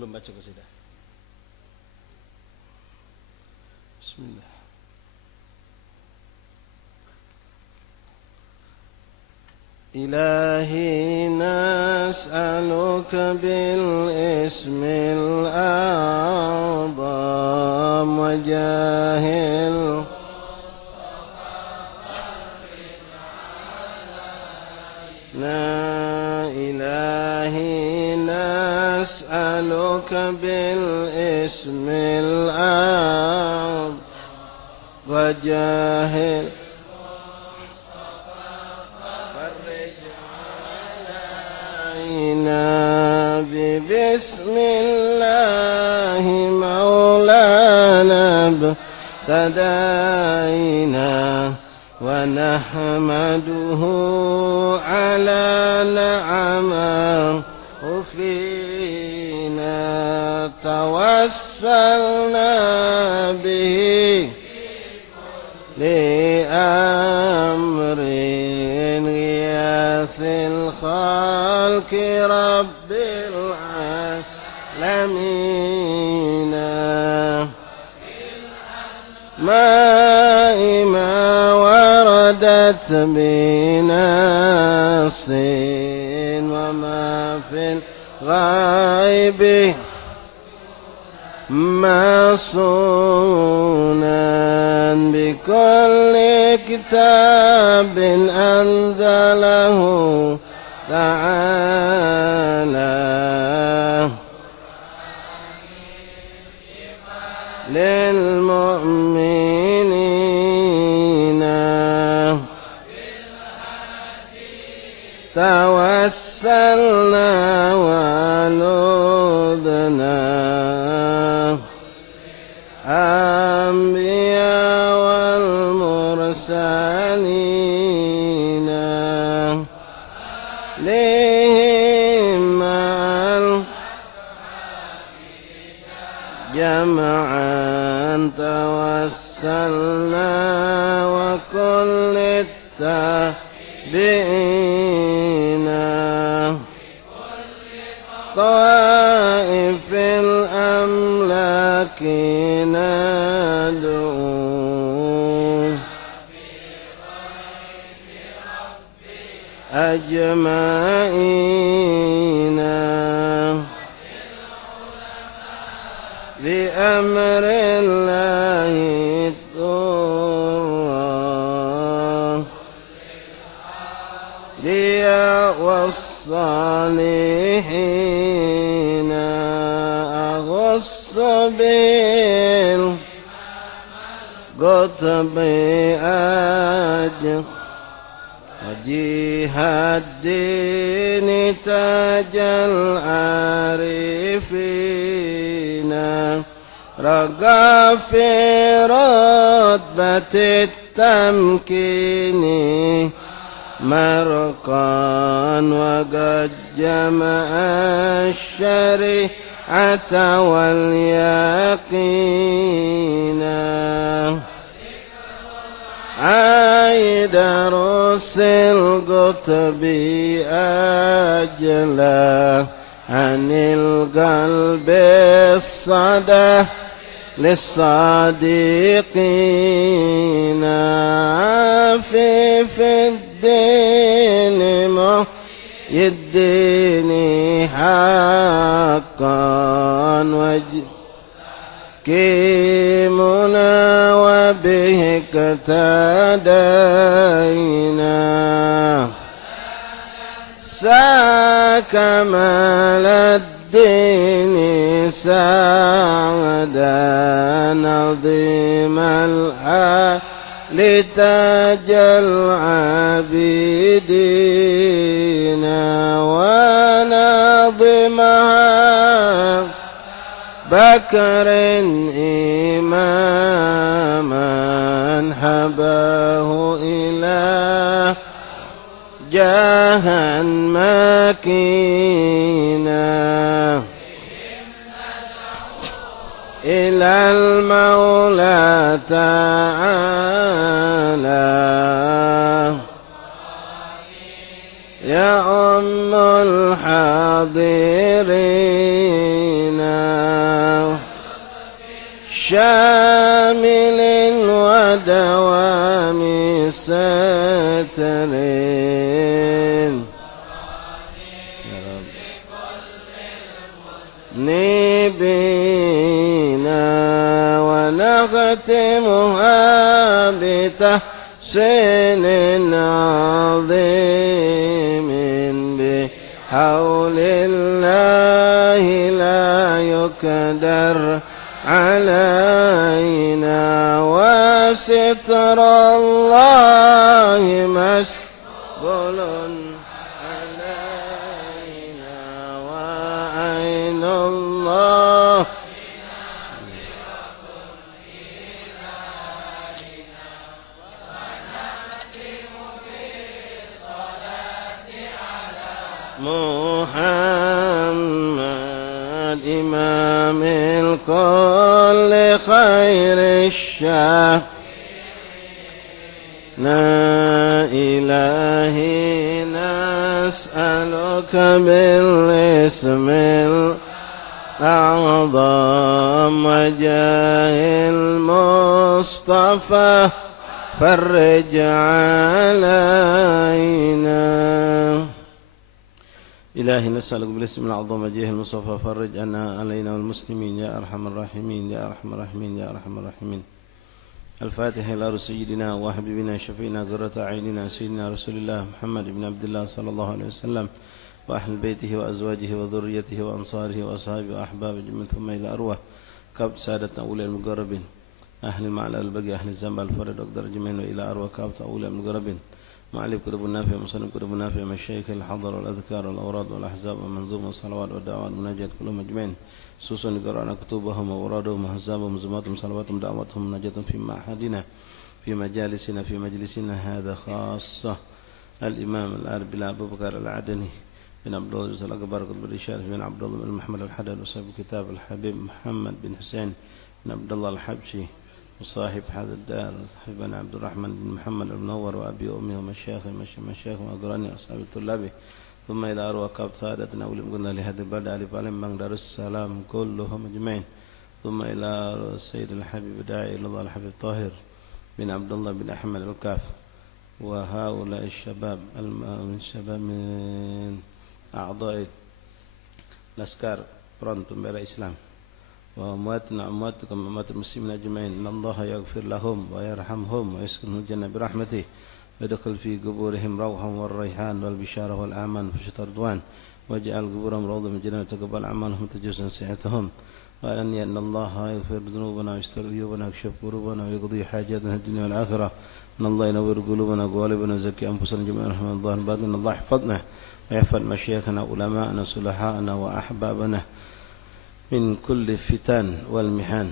Belum baca qasidah. Bismillah. إلهي نسألك بالاسم الأعظم وجاه إلهي نسألك بالاسم الأعظم وجاه بسم الله مولانا ابتدينا ونحمده على نعمه فينا توسلنا به لأمر غياث الخلق رب العالمين ما وردت بنص وما في الغيب مصونا بكل كتاب أنزله تعالى للمؤمنين توسلنا ونذنا أنبياء والمرسلين لهم جمعا توسلنا وكل التابعين طائف الأملاك ندعو أجمعين بأمر الله طرا ليا والصالحين أغص بالقطب أجر وجيه الدين تاج العارفين رقى في رتبة التمكين مرقا وقد جمع الشريعة واليقين عايد رسل قطبي أجلا عن القلب الصدى للصادقين في الدين يدين حقا كيمنا وبه اقتدينا ساكمل الدين سعدا نظيم الحال لتاج العابدين ونظمها بكر إماما حباه إله جاها مكينا إلى المولى تعالى يا أم الحاضرين شامل ودوام ستر نبينا ونختمها بتحسين عظيم بحول الله لا يقدر علينا وستر الله مسبول علينا وعين الله محمد إمام الكل خير الشاه لا إلهي نسألك بالاسم الأعظم وجاه المصطفى فرج علينا إلهي نسألك بالاسم الأعظم وجاه المصطفى فرج علينا والمسلمين يا أرحم الراحمين يا أرحم الراحمين يا أرحم الراحمين. الفاتحة إلى سيدنا وحبيبنا شفينا قرة عيننا سيدنا رسول الله محمد بن عبد الله صلى الله عليه وسلم وأهل بيته وأزواجه وذريته وأنصاره وأصحابه وأحبابه جميعا ثم إلى أروح كابت سادتنا أولي المقربين أهل المعلى البقي أهل الزنب الفرد أقدر جميعا وإلى أروح كابت أولي المقربين معلم كتب النافع مصنف كتب النافع مشايخ الحضر والأذكار والأوراد والأحزاب والمنظومة والصلوات والدعوات والمناجات كلهم أجمعين خصوصا قرأنا كتبهم وأورادهم وأحزابهم وزماتهم صلواتهم دعواتهم مناجاتهم في معهدنا في مجالسنا في مجلسنا هذا خاصة الإمام الأربعاء أبو بكر العدني بن عبد الله الجزء الأكبر قطب الرشاد بن عبد الله بن محمد الحدد وصاحب كتاب الحبيب محمد بن حسين بن عبد الله الحبشي وصاحب هذا الدار صاحبنا عبد الرحمن بن محمد المنور وأبي وأمي ومشايخ وأقراني أصحاب الطلاب ثم إلى أروى كاب سادتنا ولم قلنا لهذا البلد ألف علم بن دار السلام كلهم أجمعين ثم إلى السيد الحبيب داعي إلى الله الحبيب طاهر بن عبد الله بن أحمد الكاف وهؤلاء الشباب من أعضاء الأسكار برانتم بلا إسلام وأمواتنا أمواتكم أموات المسلمين أجمعين إن الله يغفر لهم ويرحمهم ويسكنهم الجنة برحمته ويدخل في قبورهم روحا والريحان والبشارة والأعمان وشتى رضوان واجعل قبورهم روضة من الجنة وتقبل أعمالهم وتجوز نصيحتهم وأني أن الله يغفر ذنوبنا ويستر عيوبنا ويكشف كروبنا ويقضي حاجاتنا الدنيا والآخرة أن الله ينور قلوبنا وقوالبنا ويزكي أنفسنا جميعا رحمة الله الباطن أن الله يحفظنا ويحفظ مشايخنا علماءنا صلحاءنا وأحبابنا من كل الفتن والمحن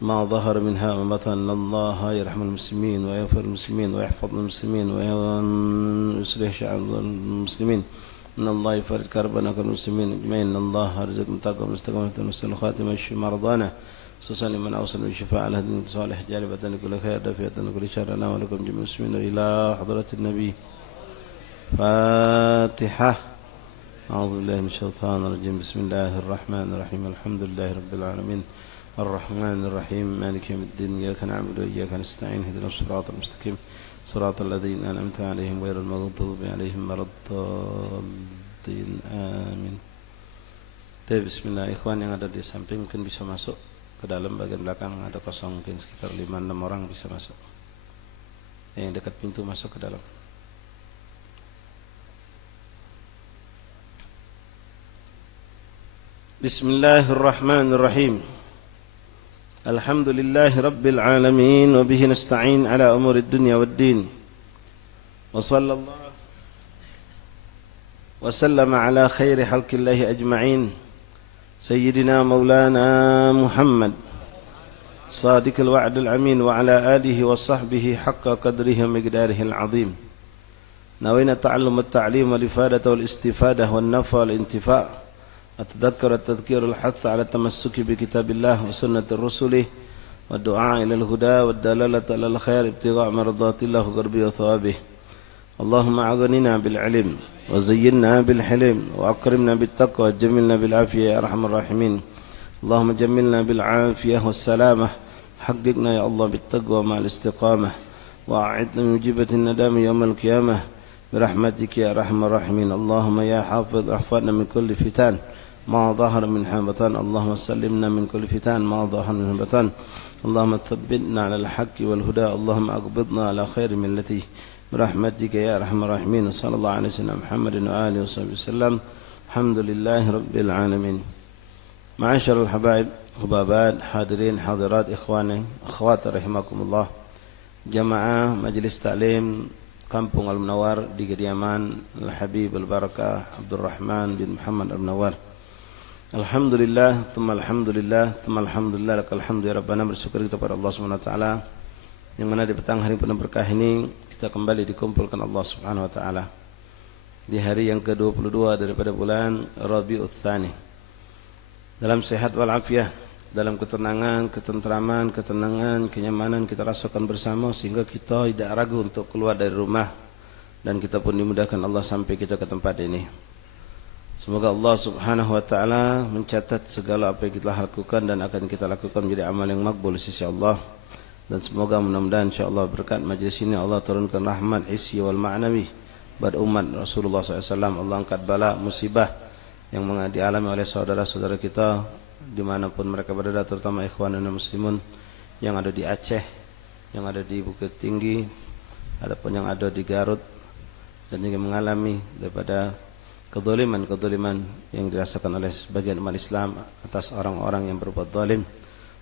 ما ظهر منها وما بطن أن الله يرحم المسلمين ويغفر المسلمين ويحفظ المسلمين ويصلح شعب المسلمين إن الله يفرج كربنا كالمسلمين أجمعين إن الله رزقنا تقوى مستقامة ونسأل خاتمة يشفي مرضانا خصوصا لمن أوصل بالشفاعة على هدين صالح جالبة لكل خير دافية لكل شر لنا ولكم جميع المسلمين إلى حضرة النبي فاتحة. أعوذ بالله من الشيطان الرجيم بسم الله الرحمن الرحيم الحمد لله رب العالمين الرحمن الرحيم مالك يوم الدين إياك نعبد وإياك نستعين اهدنا الصراط المستقيم صراط الذين أنعمت عليهم غير المغضوب عليهم ولا الضالين آمين. بسم الله. Ikhwan yang ada di samping mungkin bisa masuk ke dalam, bagian belakang ada kosong mungkin sekitar 5-6 orang bisa masuk. Yang dekat pintu masuk ke dalam. Bismillahirrahmanirrahim. Alhamdulillahi rabbil alamin wa bihi nasta'in ala umurid dunya waddin. Wa sallallahu wa sallama ala khairi khalqillahi ajma'in. Sayyidina maulana Muhammad sadiqil wa'dil amin wa ala alihi wa sahbihi haqqa qadrihi wa miqdarihi al-azim. Nawayna ta'allum at-ta'lim wal ifadata wal istifadah wan nafa wal intifa'. أتذكر التذكير الحث على التمسك بكتاب الله وسنة الرسل والدعاء إلى الهدى والدلالة على الخير ابتغاء مرضات الله وقربه وثوابه. اللهم أغننا بالعلم وزينا بالحلم وأكرمنا بالتقوى وجملنا بالعافية يا أرحم الراحمين. اللهم جملنا بالعافية والسلامة حققنا يا الله بالتقوى مع الاستقامة وأعدنا من مجيبة الندام يوم القيامة برحمتك يا أرحم الراحمين. اللهم يا حافظ احفظنا من كل فتان ما ظهر من بطن. اللهم سلمنا من كل فتان ما ظهر من بطن. اللهم ثبتنا على الحق والهدى. اللهم أقبضنا على خير ملته برحمتك يا أرحم الراحمين. صلى الله عليه وسلم محمد وآله وصحبه وسلم. الحمد لله رب العالمين. معاشر الحبايب hubabat, hadirin, hadirat, ikhwani, akhwat rahimakumullah. Jamaah Majelis Taklim Kampung Al-Munawwar di Kediaman Al-Habib Al-Barakah Abdurrahman bin Muhammad Al-Munawwar. Alhamdulillah, thumma alhamdulillah, thumma alhamdulillah, lakal hamdu ya Rabbana. Bersyukur kita kepada Allah Subhanahu wa taala yang mana di petang hari penuh berkah ini kita kembali dikumpulkan Allah Subhanahu wa taala di hari yang ke-22 daripada bulan Rabiul Tsani dalam sehat wal afiah, dalam ketenangan, ketentraman, ketenangan, kenyamanan kita rasakan bersama sehingga kita tidak ragu untuk keluar dari rumah dan kita pun dimudahkan Allah sampai kita ke tempat ini. Semoga Allah Subhanahu wa taala mencatat segala apa yang kita lakukan dan akan kita lakukan menjadi amal yang makbul di sisi Allah. Dan semoga mudah-mudahan insyaallah berkat majlis ini Allah turunkan rahmat hissi wal ma'nawi buat umat Rasulullah SAW. Allah angkat bala musibah yang dialami oleh saudara-saudara kita dimanapun mereka berada, terutama ikhwan dan muslimun yang ada di Aceh, yang ada di Bukit Tinggi, ataupun yang ada di Garut, dan juga mengalami daripada kedoliman yang dirasakan oleh sebagian umat Islam atas orang-orang yang berbuat zalim.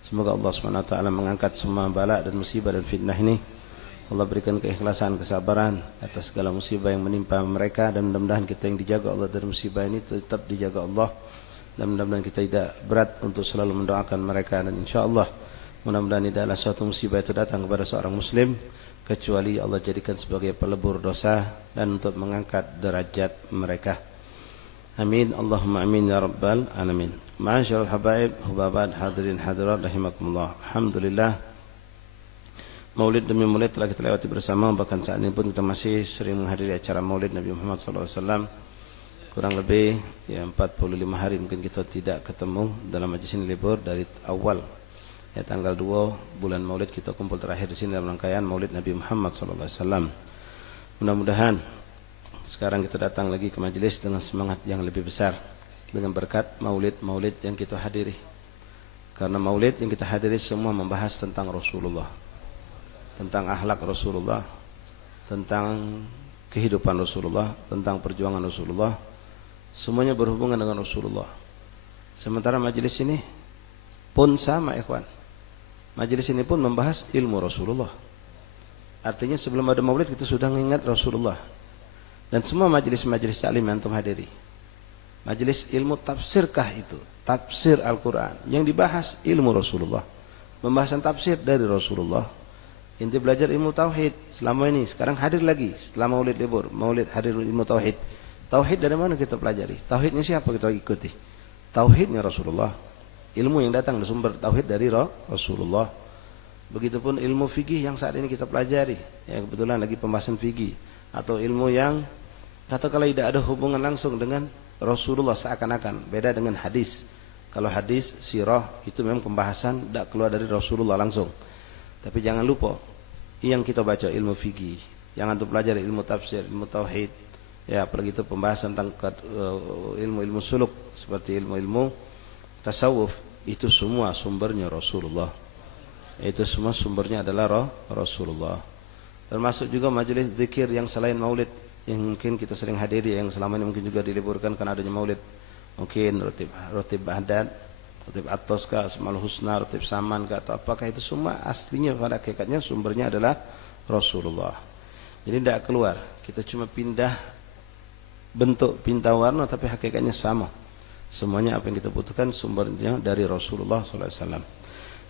Semoga Allah SWT mengangkat semua bala dan musibah dan fitnah ini. Allah berikan keikhlasan, kesabaran atas segala musibah yang menimpa mereka, dan mudah-mudahan kita yang dijaga Allah dari musibah ini tetap dijaga Allah, dan mudah-mudahan kita tidak berat untuk selalu mendoakan mereka. Dan insyaAllah mudah-mudahan tidaklah suatu musibah itu datang kepada seorang muslim kecuali Allah jadikan sebagai pelebur dosa dan untuk mengangkat derajat mereka. Amin, Allahumma amin ya rabbal alamin. Ma'asyiral habaib, hubabat, hadirin hadirat rahimakumullah. Alhamdulillah, maulid demi maulid telah kita lewati bersama. Bahkan saat ini pun kita masih sering menghadiri acara maulid Nabi Muhammad SAW. Kurang lebih 45 hari mungkin kita tidak ketemu dalam majlis ini, libur dari awal tanggal 2 bulan maulid kita kumpul terakhir di sini dalam rangkaian maulid Nabi Muhammad SAW. Mudah-mudahan sekarang kita datang lagi ke majlis dengan semangat yang lebih besar, dengan berkat maulid yang kita hadiri. Karena maulid yang kita hadiri semua membahas tentang Rasulullah, tentang akhlak Rasulullah, tentang kehidupan Rasulullah, tentang perjuangan Rasulullah. Semuanya berhubungan dengan Rasulullah. Sementara majelis ini pun sama, ikhwan. Majelis ini pun membahas ilmu Rasulullah. Artinya sebelum ada maulid kita sudah mengingat Rasulullah. Dan semua majelis-majelis taklim yang antum hadiri, majelis ilmu tafsirkah itu? Tafsir Al-Quran. Yang dibahas ilmu Rasulullah, pembahasan tafsir dari Rasulullah. Inti belajar ilmu tauhid selama ini, sekarang hadir lagi setelah maulid libur, maulid hadir ilmu tauhid. Tauhid dari mana kita pelajari? Tauhidnya siapa kita ikuti? Tauhidnya Rasulullah. Ilmu yang datang dari sumber tauhid dari Rasulullah. Begitupun ilmu fikih yang saat ini kita pelajari, ya kebetulan lagi pembahasan fikih, atau ilmu yang katakanlah tidak ada hubungan langsung dengan Rasulullah seakan-akan. Beda dengan hadis. Kalau hadis sirah itu memang pembahasan tidak keluar dari Rasulullah langsung. Tapi jangan lupa yang kita baca ilmu fikih, yang antum pelajari ilmu tafsir, ilmu tauhid, ya apalagi itu pembahasan tentang ilmu-ilmu suluk seperti ilmu-ilmu tasawuf, itu semua sumbernya Rasulullah. Itu semua sumbernya adalah Rasulullah. Termasuk juga majelis zikir yang selain maulid yang mungkin kita sering hadiri, yang selama ini mungkin juga diliburkan karena adanya maulid. Mungkin rotib Baghdad, rotib At-Toska, Asmaul Husna, rotib Saman atau apakah itu semua aslinya pada hakikatnya sumbernya adalah Rasulullah. Jadi tidak keluar, kita cuma pindah bentuk, pindah warna, tapi hakikatnya sama. Semuanya apa yang kita butuhkan sumbernya dari Rasulullah SAW.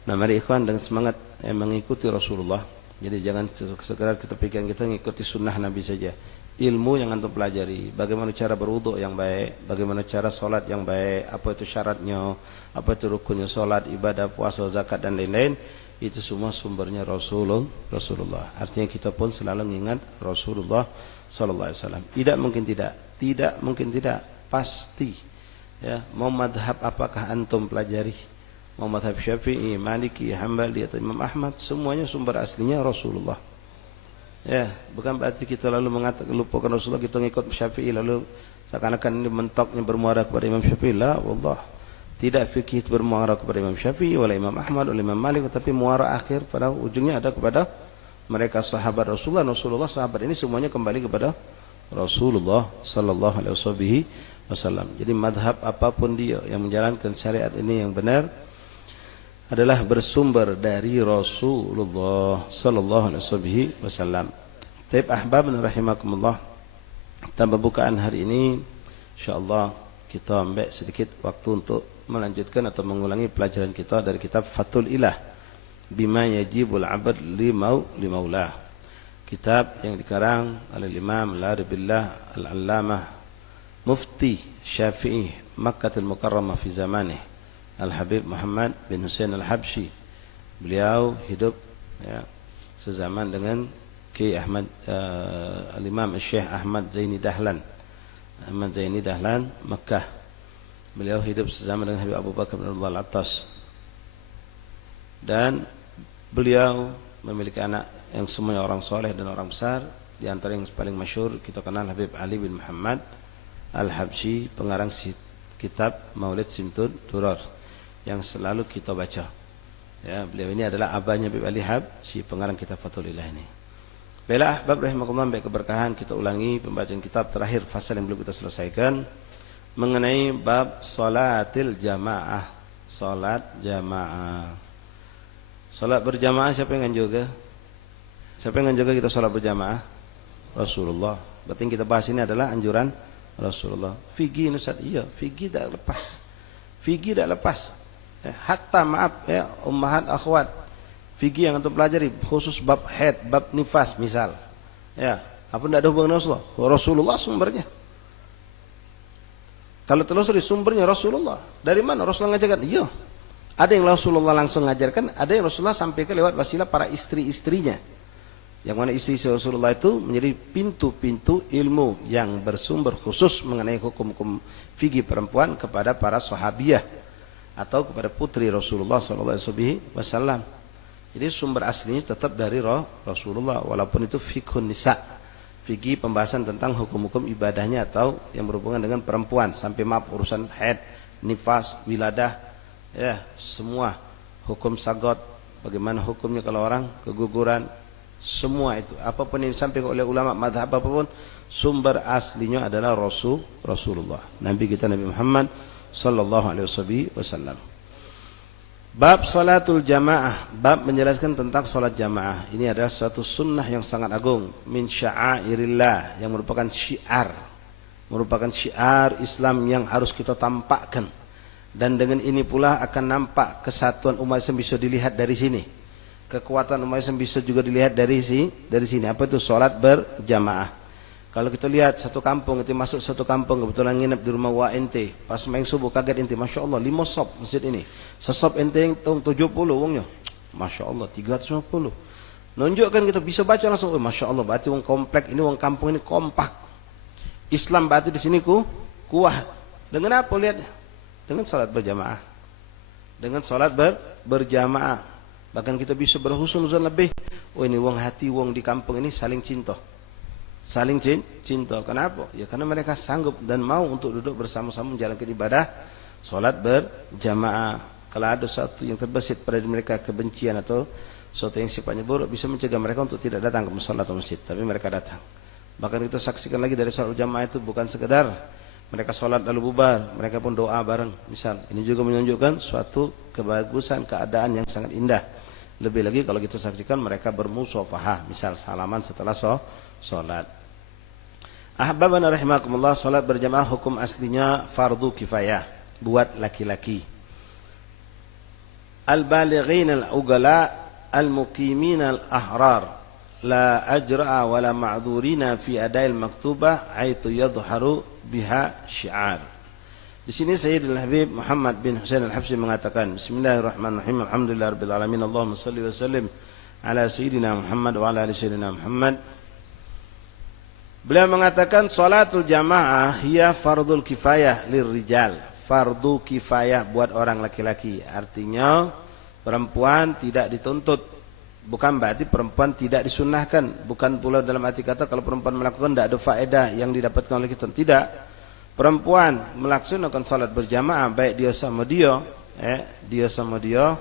Nah mari ikhwan dengan semangat mengikuti Rasulullah. Jadi jangan sekedar kita pikir kita mengikuti sunnah Nabi saja. Ilmu yang antum pelajari, bagaimana cara berwudu yang baik, bagaimana cara solat yang baik, apa itu syaratnya, apa itu rukunnya solat, ibadah, puasa, zakat dan lain-lain, itu semua sumbernya Rasulullah. Artinya kita pun selalu mengingat Rasulullah SAW. Tidak mungkin tidak, pasti. Ya, mau madhab apakah antum pelajari, mau mazhab Syafi'i, Maliki, Hambali atau Imam Ahmad, semuanya sumber aslinya Rasulullah. Ya, bukan berarti kita lalu mengatakan lupakan Rasulullah, kita ngikut Syafi'i lalu seakan-akan ini mentoknya bermuara kepada Imam Syafi'i. La wallah. Tidak fikih bermuara kepada Imam Syafi'i, wala Imam Ahmad, wala Imam Malik, tapi muara akhir pada ujungnya ada kepada mereka sahabat Rasulullah. Rasulullah sahabat ini semuanya kembali kepada Rasulullah sallallahu alaihi wasallam. Jadi madhab apapun dia yang menjalankan syariat ini yang benar adalah bersumber dari Rasulullah sallallahu alaihi wasallam. Taib ahbab rahimakumullah, tanpa bukaan hari ini insyaallah kita ambil sedikit waktu untuk melanjutkan atau mengulangi pelajaran kita dari kitab Fathul Ilah bima yajibul abad li maulah. Kitab yang dikarang oleh Imam Al-Arabillah Al-Allamah Mufti Syafi'i Makkah Al-Mukarramah fi zamanih Al-Habib Muhammad bin Husain Al-Habsyi. Beliau hidup ya, sezaman dengan Ki Ahmad Al-Imam Syekh Ahmad Zaini Dahlan. Ahmad Zaini Dahlan Makkah. Beliau hidup sezaman dengan Habib Abu Bakar bin Abdullah Al-Attas. Dan beliau memiliki anak yang semuanya orang soleh dan orang besar. Di antara yang paling masyhur kita kenal Habib Ali bin Muhammad Al-Habsyi, pengarang kitab Maulid Simtud Duror yang selalu kita baca. Ya, beliau ini adalah abahnya Habib Ali Habsyi, pengarang kitab Fathul Ilah ini. Baiklah ahbab rahimakumullah, baik keberkahan, kita ulangi pembacaan kitab terakhir fasal yang belum kita selesaikan mengenai bab salatil jamaah. Salat jamaah. Salat berjamaah siapa yang anjurkan? Siapa yang anjurkan kita salat berjamaah? Rasulullah. Berarti yang kita bahas ini adalah anjuran Rasulullah. Fikih Ustaz, iya, fikih tak lepas. Fikih tak lepas. Hatta maaf ya ummahat akhwat, fikih yang antum pelajari khusus bab haid, bab nifas misal. Ya, apa tidak ada hubungan Rasulullah? Rasulullah sumbernya. Kalau telusuri sumbernya Rasulullah. Dari mana Rasulullah ngajarkan? Iya. Ada yang Rasulullah langsung ngajarkan, ada yang Rasulullah sampaikan lewat wasilah para istri-istrinya. Yang mana istri Rasulullah itu menjadi pintu-pintu ilmu yang bersumber khusus mengenai hukum-hukum fikih perempuan kepada para sahabiyah atau kepada putri Rasulullah SAW. Jadi sumber aslinya tetap dari Rasulullah, walaupun itu fikhun nisa, fikih pembahasan tentang hukum-hukum ibadahnya atau yang berhubungan dengan perempuan, sampai maaf urusan haid, nifas, wiladah, ya semua hukum sagot, bagaimana hukumnya kalau orang keguguran, semua itu apapun yang disampaikan oleh ulama madhab apapun, sumber aslinya adalah Rasulullah, Nabi kita Nabi Muhammad sallallahu alaihi wasallam. Bab salatul jamaah, bab menjelaskan tentang salat jamaah. Ini adalah suatu sunnah yang sangat agung, min sya'airillah, yang merupakan syiar Islam yang harus kita tampakkan. Dan dengan ini pula akan nampak kesatuan umat Islam bisa dilihat dari sini. Kekuatan umat Islam bisa juga dilihat dari sini. Apa itu salat berjamaah? Kalau kita lihat satu kampung, itu masuk satu kampung, kebetulan nginep di rumah wa ente, pas main subuh kaget ente, Masya Allah 5 sop masjid ini, sesop ente yang 70 wongnya, Masya Allah 350, nunjukkan kita bisa baca langsung, Masya Allah, berarti wong komplek ini, wong kampung ini kompak, Islam berarti di sini kuat. Dengan apa lihat? Dengan salat berjamaah, dengan salat berjamaah, bahkan kita bisa berhusnuzon lebih, oh ini wong hati wong di kampung ini saling cinta. Saling cinta. Kenapa? Ya karena mereka sanggup dan mau untuk duduk bersama-sama menjalankan ibadah salat berjamaah. Kalau ada sesuatu yang terbesit pada diri mereka, kebencian atau sesuatu yang sifatnya buruk, bisa mencegah mereka untuk tidak datang ke musala atau masjid, tapi mereka datang. Bahkan kita saksikan lagi dari salat berjamaah itu bukan sekedar mereka salat lalu bubar, mereka pun doa bareng. Misal, ini juga menunjukkan suatu kebagusan keadaan yang sangat indah. Lebih lagi kalau kita saksikan mereka bermusafahah, misal salaman setelah salat. Ahbabana rahimakumullah, salat berjamaah hukum aslinya fardu kifayah buat laki-laki. Al-balighin al-ugala al-muqimin al-ahrar la ajra'a wa la ma'dzurina fi ada'il maktubah aitu yadhharu biha syiar. Di sini Sayyidul Habib Muhammad bin Husain Al-Habsyi mengatakan, Bismillahirrahmanirrahim, alhamdulillahirabbil alamin, Allahumma shalli wa sallim ala sayyidina Muhammad wa ala ali sayyidina Muhammad. Beliau mengatakan salatul jamaah hiya fardul kifayah lirrijal fardu kifayah buat orang laki-laki. Artinya perempuan tidak dituntut. Bukan berarti perempuan tidak disunnahkan. Bukan pula dalam arti kata kalau perempuan melakukan tidak ada faedah yang didapatkan oleh kita. Tidak. Perempuan melaksanakan salat berjamaah baik dia sama dia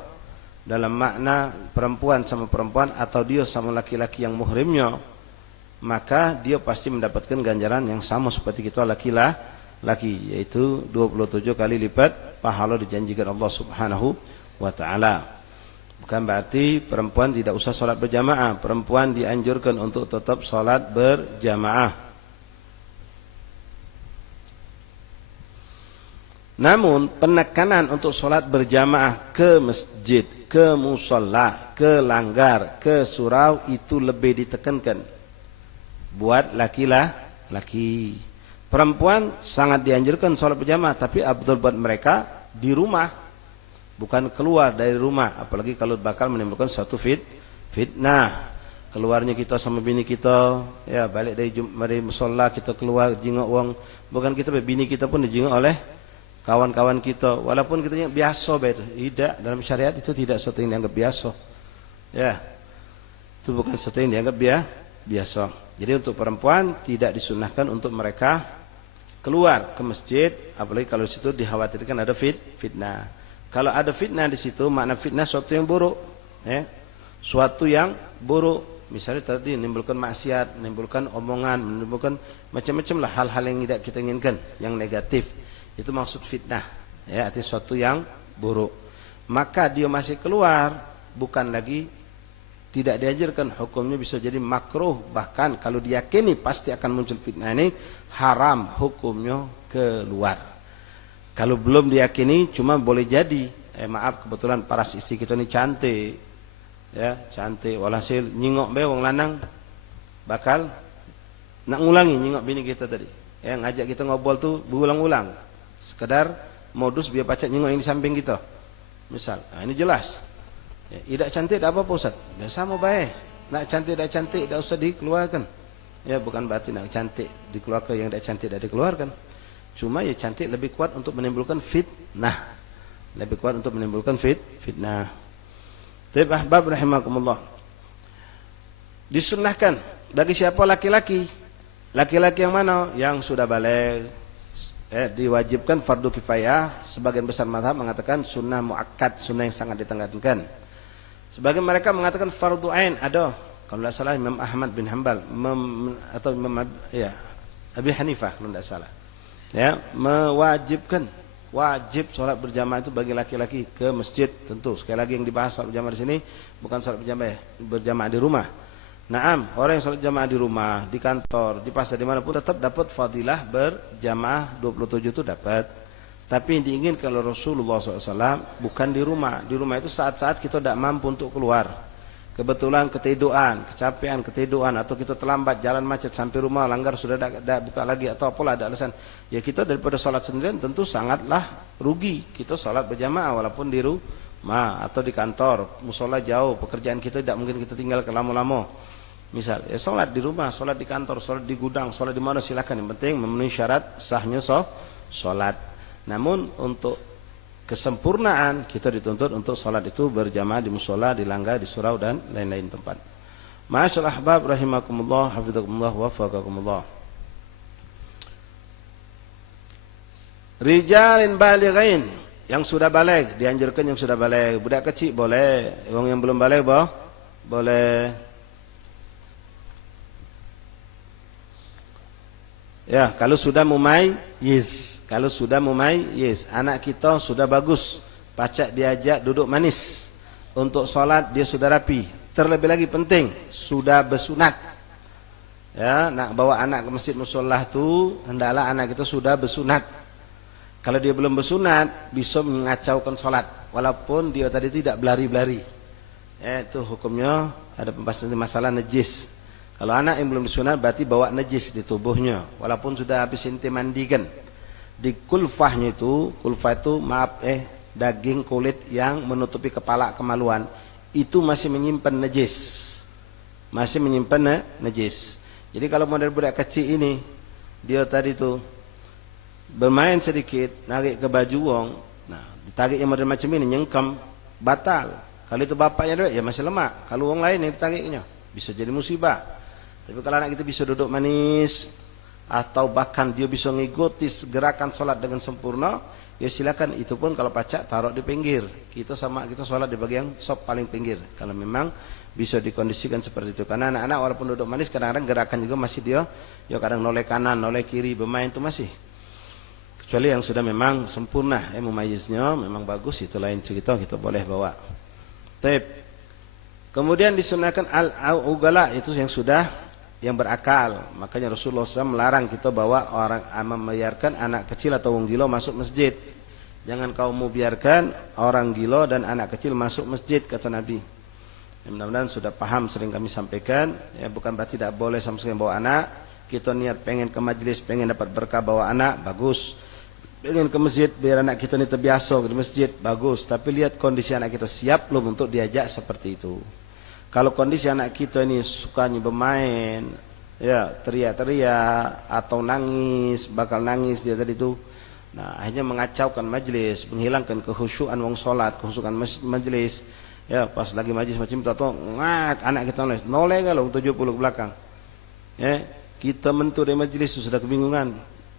dalam makna perempuan sama perempuan atau dia sama laki-laki yang muhrimnya, maka dia pasti mendapatkan ganjaran yang sama seperti kita laki-laki, yaitu 27 kali lipat pahala dijanjikan Allah Subhanahu wa taala. Bukan berarti perempuan tidak usah salat berjamaah. Perempuan dianjurkan untuk tetap salat berjamaah. Namun penekanan untuk solat berjamaah ke masjid, ke musalla, ke langgar, ke surau itu lebih ditekankan buat laki-laki. Perempuan sangat dianjurkan solat berjamaah, tapi abdul buat mereka di rumah, bukan keluar dari rumah. Apalagi kalau bakal menimbulkan satu fitnah. Keluarnya kita sama bini kita, ya balik dari musalla kita keluar jenguk uang, bukan kita, bini kita pun dijenguk oleh kawan-kawan kita, walaupun kita ingat biasa begitu. Tidak, dalam syariat itu tidak sesuatu yang dianggap biasa. Ya. Itu bukan sesuatu yang dianggap biasa. Jadi untuk perempuan tidak disunahkan untuk mereka keluar ke masjid, apalagi kalau di situ dikhawatirkan ada fitnah. Kalau ada fitnah di situ, makna fitnah suatu yang buruk, ya. Suatu yang buruk. Misalnya tadi menimbulkan maksiat, menimbulkan omongan, menimbulkan macam-macam lah hal-hal yang tidak kita inginkan, yang negatif. Itu maksud fitnah, ya, artinya sesuatu yang buruk. Maka dia masih keluar, bukan lagi tidak diajarkan, hukumnya bisa jadi makruh. Bahkan kalau diyakini pasti akan muncul fitnah ini, haram hukumnya keluar. Kalau belum diyakini cuma boleh jadi, maaf kebetulan para istri kita ini cantik, ya cantik, walhasil nyingok be wong lanang bakal nak ngulangi nyingok bini kita tadi, ngajak kita ngobrol tuh berulang-ulang. Sekedar modus biar pacak nyengok yang di samping kita. Misal, ini jelas. Ya, tidak cantik tidak apa-apa Ustaz. Ya, sama baik. Nak cantik tidak cantik tidak usah dikeluarkan. Ya, bukan berarti nak cantik dikeluarkan, yang tidak cantik tidak dikeluarkan. Cuma ya cantik lebih kuat untuk menimbulkan fitnah. Lebih kuat untuk menimbulkan fitnah. Taib ahbab rahimakumullah. Disunnahkan bagi siapa laki-laki? Laki-laki yang mana? Yang sudah balik. Diwajibkan fardu kifayah. Sebagian besar mazhab mengatakan sunnah muakkad, sunnah yang sangat ditekankan. Sebagian mereka mengatakan fardu ain. Ada, kalau tidak salah Imam Ahmad bin Hanbal atau Imam Abi Hanifah kalau tidak salah, ya, mewajibkan wajib sholat berjamaah itu bagi laki-laki ke masjid. Tentu sekali lagi yang dibahas sholat berjamaah di sini bukan sholat berjamaah di rumah. Naam, orang yang sholat jamaah di rumah, di kantor, di pasar, dimanapun tetap dapat fadilah berjamaah 27 itu dapat. Tapi yang diinginkan oleh Rasulullah SAW bukan di rumah. Di rumah itu saat-saat kita tidak mampu untuk keluar. Kebetulan ketiduran, kecapean, ketiduran, atau kita terlambat jalan macet sampai rumah, langgar sudah tidak buka lagi, atau apalah ada alasan. Ya kita daripada sholat sendirian tentu sangatlah rugi. Kita sholat berjamaah walaupun di rumah atau di kantor, musola jauh, pekerjaan kita tidak mungkin kita tinggal ke lama-lama. Misal, ya sholat di rumah, sholat di kantor, sholat di gudang, sholat di mana silakan. Yang penting memenuhi syarat sahnya sholat. Namun untuk kesempurnaan kita dituntut untuk sholat itu berjamaah di musola, di langgar, di surau dan lain-lain tempat. Ma'asyal ahbab rahimakumullah, hafizakumullah, wafaqakumullah. Rijalin balighain, yang sudah balik, dianjurkan yang sudah balik. Budak kecil boleh, orang yang belum balik boleh. Ya, kalau sudah mumayyiz, anak kita sudah bagus, pacak diajak duduk manis, untuk sholat dia sudah rapi. Terlebih lagi penting, sudah bersunat. Ya, nak bawa anak ke masjid musolah tu, hendaklah anak kita sudah bersunat. Kalau dia belum bersunat, bisa mengacaukan sholat, walaupun dia tadi tidak berlari-berlari. Itu hukumnya ada pembahasan masalah najis. Kalau anak yang belum disunat berarti bawa najis di tubuhnya, walaupun sudah habis inti mandikan. Di kulfahnya itu, kulfah itu daging kulit yang menutupi kepala kemaluan, itu masih menyimpan najis. Jadi kalau model budak kecil ini, dia tadi tuh bermain sedikit, narik ke baju wong, nah ditarik yang model macam ini, nyengkam, batal. Kalau itu bapaknya duit, ya masih lemak. Kalau wong lain yang ditariknya, bisa jadi musibah. Tapi kalau anak kita bisa duduk manis, atau bahkan dia bisa mengikuti gerakan sholat dengan sempurna, ya silakan. Itu pun kalau pacak taruh di pinggir. Kita sholat di bagian sop paling pinggir. Kalau memang bisa dikondisikan seperti itu. Karena anak-anak walaupun duduk manis, kadang-kadang gerakan juga masih dia, ya kadang noleh kanan, noleh kiri, bermain itu masih. Kecuali yang sudah memang sempurna, mumayiznya memang bagus, itu lain cerita, kita boleh bawa. Taib. Kemudian disunahkan al-ugala, itu yang sudah yang berakal. Makanya Rasulullah SAW melarang kita bawa orang membiarkan anak kecil atau orang gila masuk masjid. Jangan kau mau biarkan orang gila dan anak kecil masuk masjid, kata Nabi. Ya, mudah-mudahan sudah paham, sering kami sampaikan. Ya, bukan berarti tidak boleh sama sekali bawa anak. Kita niat pengen ke majlis, pengen dapat berkah bawa anak, bagus. Pengen ke masjid biar anak kita ini terbiasa di masjid, bagus. Tapi lihat kondisi anak kita siap belum untuk diajak seperti itu. Kalau kondisi anak kita ini sukanya bermain, ya teriak-teriak atau nangis, bakal nangis dia tadi itu, nah akhirnya mengacaukan majlis, menghilangkan kekhusyuan wong salat, kekhusyuan majlis. Ya pas lagi majlis macam itu, ngak anak kita noleh kalau 70 ke belakang. Ya kita mentu dari majlis sudah kebingungan.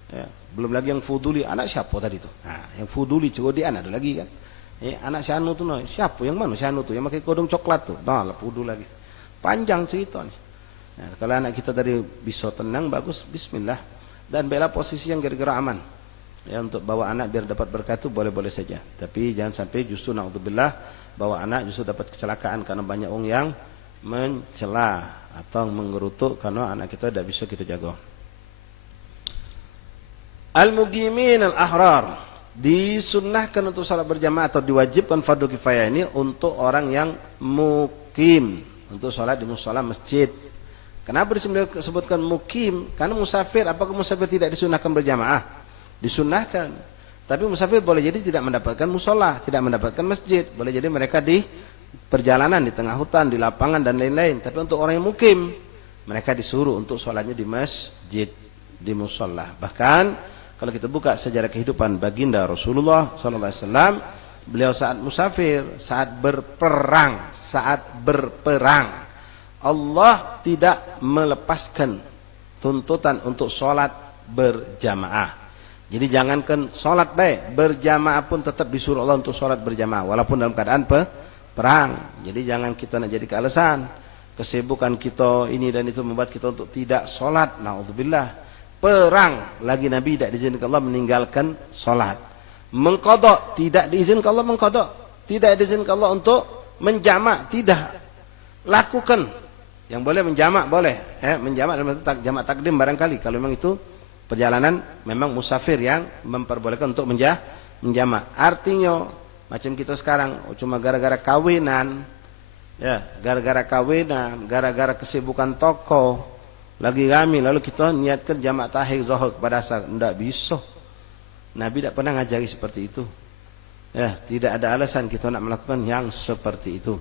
Ya, belum lagi yang fuduli, anak siapa tadi itu? Nah, yang fuduli cegodi anak ada lagi kan? Anak si Anu tuh, siapa? Yang mana si Anu tuh? Yang pakai kodong coklat tuh? Nah, lah fudul lagi. Panjang cerita nih. Nah, kalau anak kita tadi bisa tenang, bagus, bismillah. Dan bela posisi yang kira-kira aman. Ya, untuk bawa anak biar dapat berkat itu boleh-boleh saja. Tapi jangan sampai justru naudzubillah bawa anak justru dapat kecelakaan karena banyak orang yang mencela atau menggerutuk karena anak kita tidak bisa kita jaga. Al-muqimin al-ahrar, disunnahkan untuk salat berjamaah atau diwajibkan fardu kifayah ini untuk orang yang mukim, untuk salat di mushola masjid. Kenapa disebutkan mukim? Karena musafir, apakah musafir tidak disunnahkan berjamaah? Disunnahkan. Tapi musafir boleh jadi tidak mendapatkan mushola, tidak mendapatkan masjid. Boleh jadi mereka di perjalanan, di tengah hutan, di lapangan dan lain-lain. Tapi untuk orang yang mukim, mereka disuruh untuk sholatnya di masjid, di mushola. Bahkan kalau kita buka sejarah kehidupan baginda Rasulullah SAW, beliau saat musafir, saat berperang, Allah tidak melepaskan tuntutan untuk sholat berjamaah. Jadi jangankan sholat baik, berjamaah pun tetap disuruh Allah untuk sholat berjamaah, walaupun dalam keadaan perang. Jadi jangan kita nak jadi alasan kesibukan kita ini dan itu membuat kita untuk tidak sholat. Na'udzubillah. Perang lagi Nabi tidak diizinkan Allah meninggalkan sholat. Mengkodok tidak diizinkan Allah mengkodok. Tidak diizinkan Allah untuk menjamak, tidak. Lakukan. Yang boleh menjamak boleh. Menjamak dalam jamak takdim barangkali. Kalau memang itu perjalanan memang musafir yang memperbolehkan untuk menjamak. Artinya macam kita sekarang cuma gara-gara kawinan, ya gara-gara kawinan, gara-gara kesibukan toko. Lagi kami lalu kita niatkan jamak tahir zuhur kepada asar, tidak bisa. Nabi tidak pernah ngajari seperti itu. Ya, tidak ada alasan kita nak melakukan yang seperti itu.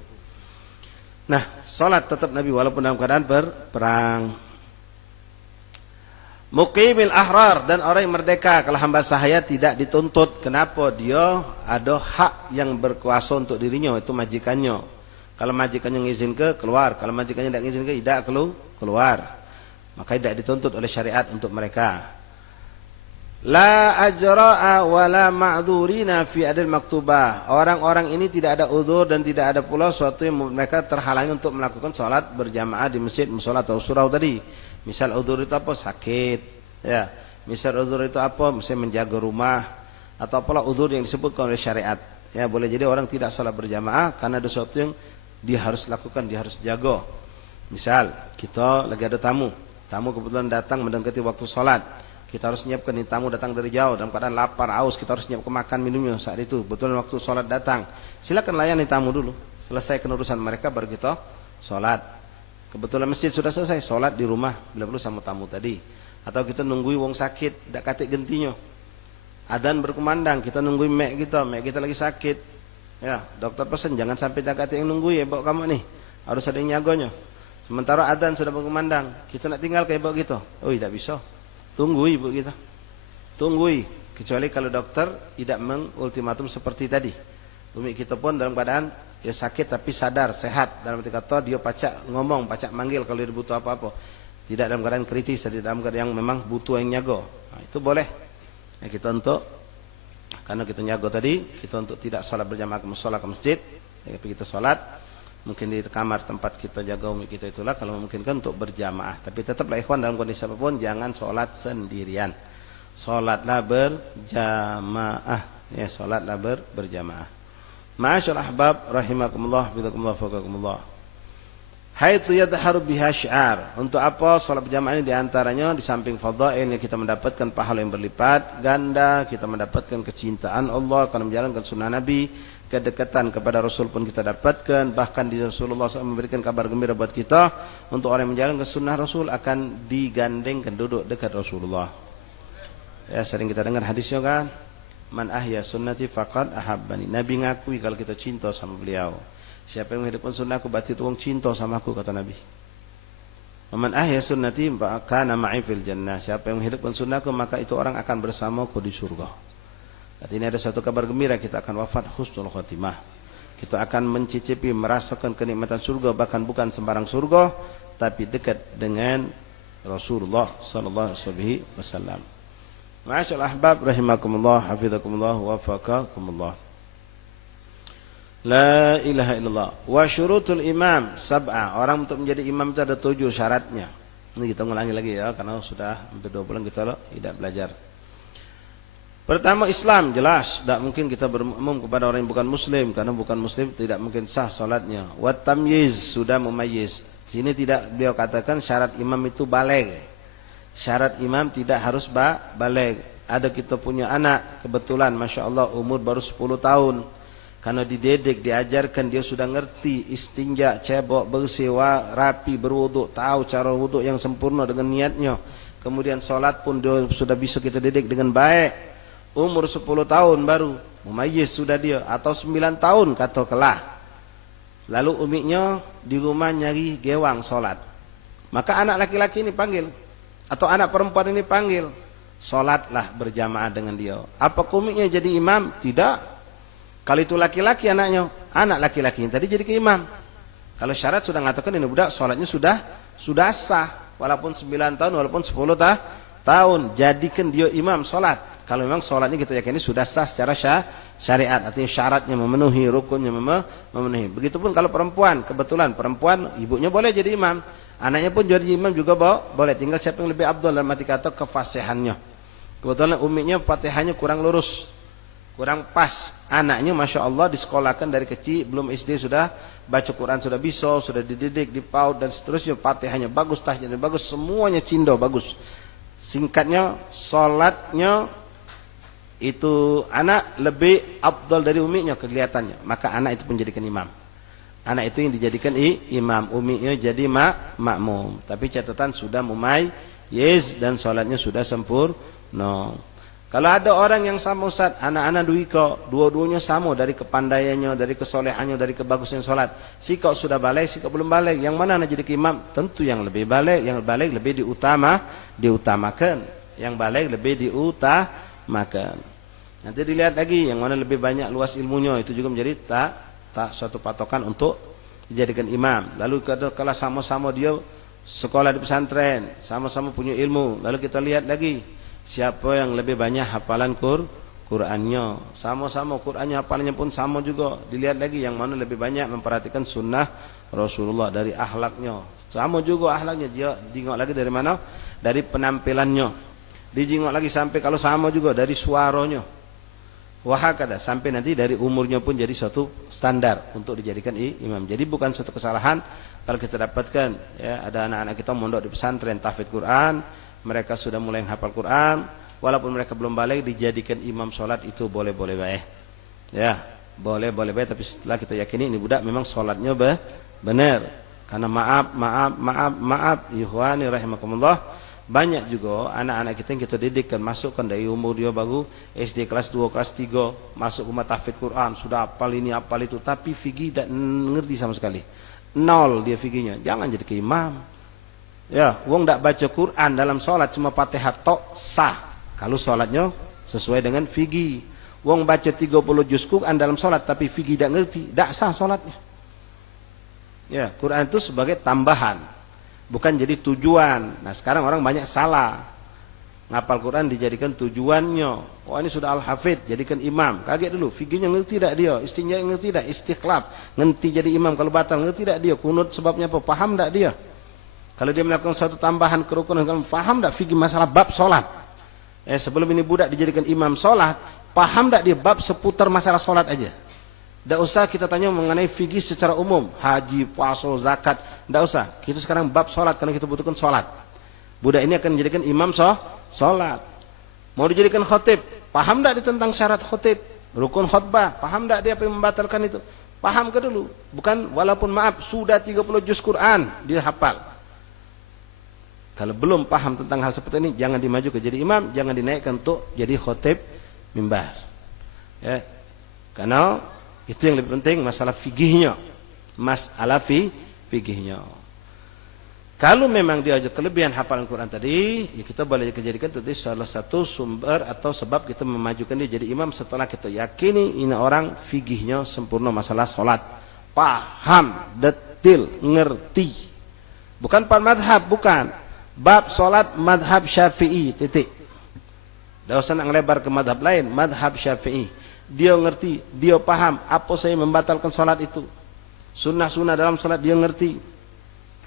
Nah, salat tetap Nabi walaupun dalam keadaan berperang. Muqimil ahrar, dan orang yang merdeka, kalau hamba sahaya tidak dituntut. Kenapa? Dia ada hak yang berkuasa untuk dirinya, itu majikannya. Kalau majikannya mengizinkan keluar, kalau majikannya tidak mengizinkan tidak keluar. Maka tidak dituntut oleh syariat untuk mereka. La ajra'a wa la ma'dzurina fi adil maktubah. Orang-orang ini tidak ada uzur dan tidak ada pula suatu yang mereka terhalangi untuk melakukan salat berjamaah di masjid, mushola atau surau tadi. Misal uzur itu apa? Sakit. Ya. Misal uzur itu apa? Misalnya menjaga rumah atau apalah uzur yang disebutkan oleh syariat. Ya, boleh jadi orang tidak salat berjamaah karena ada sesuatu yang dia harus lakukan, dia harus jaga. Misal kita lagi ada tamu kebetulan datang mendekati waktu sholat, kita harus nyiapkan ini tamu datang dari jauh dalam keadaan lapar, haus, kita harus nyiapkan makan minumnya saat itu. Betul waktu sholat datang, silakan layani tamu dulu, selesaikan urusan mereka baru kita sholat. Kebetulan masjid sudah selesai, sholat di rumah bila perlu sama tamu tadi. Atau kita nunggui wong sakit, tidak katik gentinya. Adzan berkumandang, kita nunggui mek kita lagi sakit. Ya, dokter pesan jangan sampai tak katik yang nunggui ya, bawa kamu nih, harus ada yang nyagonya. Sementara adzan sudah berkumandang, kita nak tinggal ke ibu kita. Oh, tidak bisa. Tunggu ibu kita. Tunggu. Kecuali kalau dokter tidak mengultimatum seperti tadi. Umi kita pun dalam keadaan ya sakit tapi sadar, sehat. Dalam arti kata dia pacak ngomong, pacak manggil kalau dia butuh apa-apa. Tidak dalam keadaan kritis, tidak dalam keadaan yang memang butuh yang nyago. Nah, itu boleh. Ya, kita untuk, karena kita nyago tadi, kita untuk tidak salat berjamaah ke musola ke masjid. Ya, tapi kita salat, mungkin di kamar tempat kita jaga umi kita itulah, kalau memungkinkan untuk berjamaah. Tapi tetaplah ikhwan dalam kondisi apapun, jangan salat sendirian. Salatlah berjamaah. Ya, salatlah berjamaah. Ma'asyar ahbab rahimakumullah bidakumullah faqakumullah. Haitsu yadharu biha syiar. Untuk apa salat berjamaah ini diantaranya di samping fadail yang kita mendapatkan pahala yang berlipat ganda, kita mendapatkan kecintaan Allah karena menjalankan sunnah Nabi, kedekatan kepada Rasul pun kita dapatkan, bahkan di Rasulullah SAW memberikan kabar gembira buat kita untuk orang yang menjalankan sunnah Rasul akan digandengkan duduk dekat Rasulullah. Ya, sering kita dengar hadisnya kan, man ahya sunnati faqad ahabbani. Nabi ngakui kalau kita cinta sama beliau. Siapa yang menghidupkan sunnahku berarti itu orang cinta sama aku, kata Nabi. Man ahya sunnati kana ma'i fil jannah. Siapa yang menghidupkan sunnahku maka itu orang akan bersamaku di surga. Artinya ada satu kabar gembira, kita akan wafat husnul khotimah. Kita akan mencicipi, merasakan kenikmatan surga, bahkan bukan sembarang surga, tapi dekat dengan Rasulullah sallallahu alaihi wasallam. Ma'asyal ahbab rahimakumullah, hafizakumullah, wafaqakumullah. La ilaha illallah. Wa syurutul imam sab'a. Orang untuk menjadi imam itu ada 7 syaratnya. Ini kita ulangi lagi ya, karena sudah hampir 2 bulan kita tidak belajar. Pertama, Islam, jelas tidak mungkin kita bermakmum kepada orang yang bukan muslim, karena bukan muslim tidak mungkin sah salatnya. Wa tamyiz, sudah memayyiz. Sini tidak beliau katakan syarat imam itu baligh. Syarat imam tidak harus baligh. Ada kita punya anak kebetulan Masya Allah umur baru 10 tahun, karena dididik, diajarkan, dia sudah ngerti istinja, cebok, bersih, rapi, berwuduk, tahu cara wuduk yang sempurna dengan niatnya. Kemudian sholat pun dia sudah bisa kita didik dengan baik. Umur 10 tahun baru mumayyiz sudah dia, atau 9 tahun katakanlah. Lalu umiknya di rumah nyari gewang sholat, maka anak laki-laki ini panggil, atau anak perempuan ini panggil, sholatlah berjamaah dengan dia. Apa umiknya jadi imam? Tidak. Kalau itu laki-laki anaknya, anak laki-laki yang tadi jadi ke imam. Kalau syarat sudah mengatakan ini budak sholatnya sudah sah, walaupun 9 tahun, walaupun 10 tahun, jadikan dia imam sholat. Kalau memang sholatnya kita yakini sudah sah secara syariat, artinya syaratnya memenuhi, rukunnya memenuhi. Begitupun kalau perempuan, kebetulan perempuan ibunya boleh jadi imam, anaknya pun jadi imam juga boleh. Tinggal siapa yang lebih abdul dalam arti kata kefasihannya. Kebetulan umiknya fatihahnya kurang lurus, kurang pas. Anaknya Masya Allah disekolahkan dari kecil, belum SD sudah baca Quran, sudah bisa, sudah dididik, dipaut dan seterusnya. Fatihahnya bagus, tahiyatnya bagus, semuanya cindo bagus. Singkatnya, sholatnya itu anak lebih afdal dari umiknya kelihatannya, maka anak itu menjadikan imam. Anak itu yang dijadikan imam, umiknya jadi makmum. Tapi catatan sudah mumayyiz dan sholatnya sudah sempurna. Kalau ada orang yang sama Ustaz, anak-anak dua-duanya sama dari kepandaiannya, dari kesolehannya, dari kebagusan sholat. Si kau sudah balik, si kau belum balik, yang mana nak jadi imam? Tentu yang lebih balik, yang balik lebih diutamakan, yang balik lebih diutamakan. Nanti dilihat lagi yang mana lebih banyak luas ilmunya, itu juga menjadi tak suatu patokan untuk dijadikan imam. Lalu kalau sama-sama dia sekolah di pesantren, sama-sama punya ilmu, lalu kita lihat lagi siapa yang lebih banyak hafalan Qur'annya, sama-sama Qur'annya, hafalannya pun sama juga. Dilihat lagi yang mana lebih banyak memperhatikan sunnah Rasulullah, dari akhlaknya sama juga akhlaknya. Dia tengok lagi dari mana, dari penampilannya, dijengok lagi sampai kalau sama juga dari suaranya, wahakada, sampai nanti dari umurnya pun jadi suatu standar untuk dijadikan imam. Jadi bukan suatu kesalahan kalau kita dapatkan ya, ada anak-anak kita mondok di pesantren tahfidz Quran, mereka sudah mulai hafal Quran, walaupun mereka belum balik, dijadikan imam sholat, itu boleh-boleh baik. Ya, boleh-boleh baik, tapi setelah kita yakini ini budak memang sholatnya benar. Karena maaf, ikhwani rahimakumullah, banyak juga anak-anak kita yang kita didikkan, masukkan dari umur dia baru SD kelas 2, kelas 3, masuk rumah tahfidz Quran, sudah hafal ini, hafal itu, tapi fikih tidak ngerti sama sekali. Nol dia fikihnya. Jangan jadi ke imam. Ya, wong tidak baca Quran dalam sholat, cuma Fatihah tok sah. Kalau sholatnya sesuai dengan fikih. Wong baca 30 juz Quran dalam salat tapi fikih tidak ngerti, tidak sah salatnya. Ya, Quran itu sebagai tambahan, bukan jadi tujuan. Nah, sekarang orang banyak salah. Ngapal Quran dijadikan tujuannya. Oh, ini sudah al-hafidh, jadikan imam. Kaget dulu, fikihnya ngerti tidak dia? Istinja ngerti tidak? Istiqlab, ngerti jadi imam kalau batal, ngerti tidak dia? Kunut sebabnya apa? Paham tidak dia? Kalau dia melakukan satu tambahan kerukunan, paham tidak fikih masalah bab solat? Sebelum ini budak dijadikan imam solat, paham tidak dia bab seputar masalah solat aja? Tidak usah kita tanya mengenai fikih secara umum, haji, puasa, zakat, tidak usah. Kita sekarang bab solat karena kita butuhkan solat. Budak ini akan menjadikan imam solat. Mau dijadikan khotib, paham tidak dia tentang syarat khotib, rukun khutbah, paham tidak dia apa yang membatalkan itu? Paham ke dulu? Bukan, walaupun maaf sudah 30 juz Quran dia hafal. Kalau belum paham tentang hal seperti ini, jangan dimaju ke jadi imam, jangan dinaikkan untuk jadi khotib mimbar. Ya, karena itu yang lebih penting masalah fikihnya, masalah fikihnya. Kalau memang dia ada kelebihan hafalan Quran tadi, ya kita boleh jadikan itu salah satu sumber atau sebab kita memajukan dia jadi imam setelah kita yakini ini orang fikihnya sempurna masalah solat, paham, detil, ngerti. Bukan pak madhab, bukan. Bab solat madhab Syafi'i, titik. Tidak usah nak lebar ke madhab lain, madhab Syafi'i. Dia ngerti, dia paham apa saya membatalkan solat itu. Sunnah-sunnah dalam solat dia ngerti.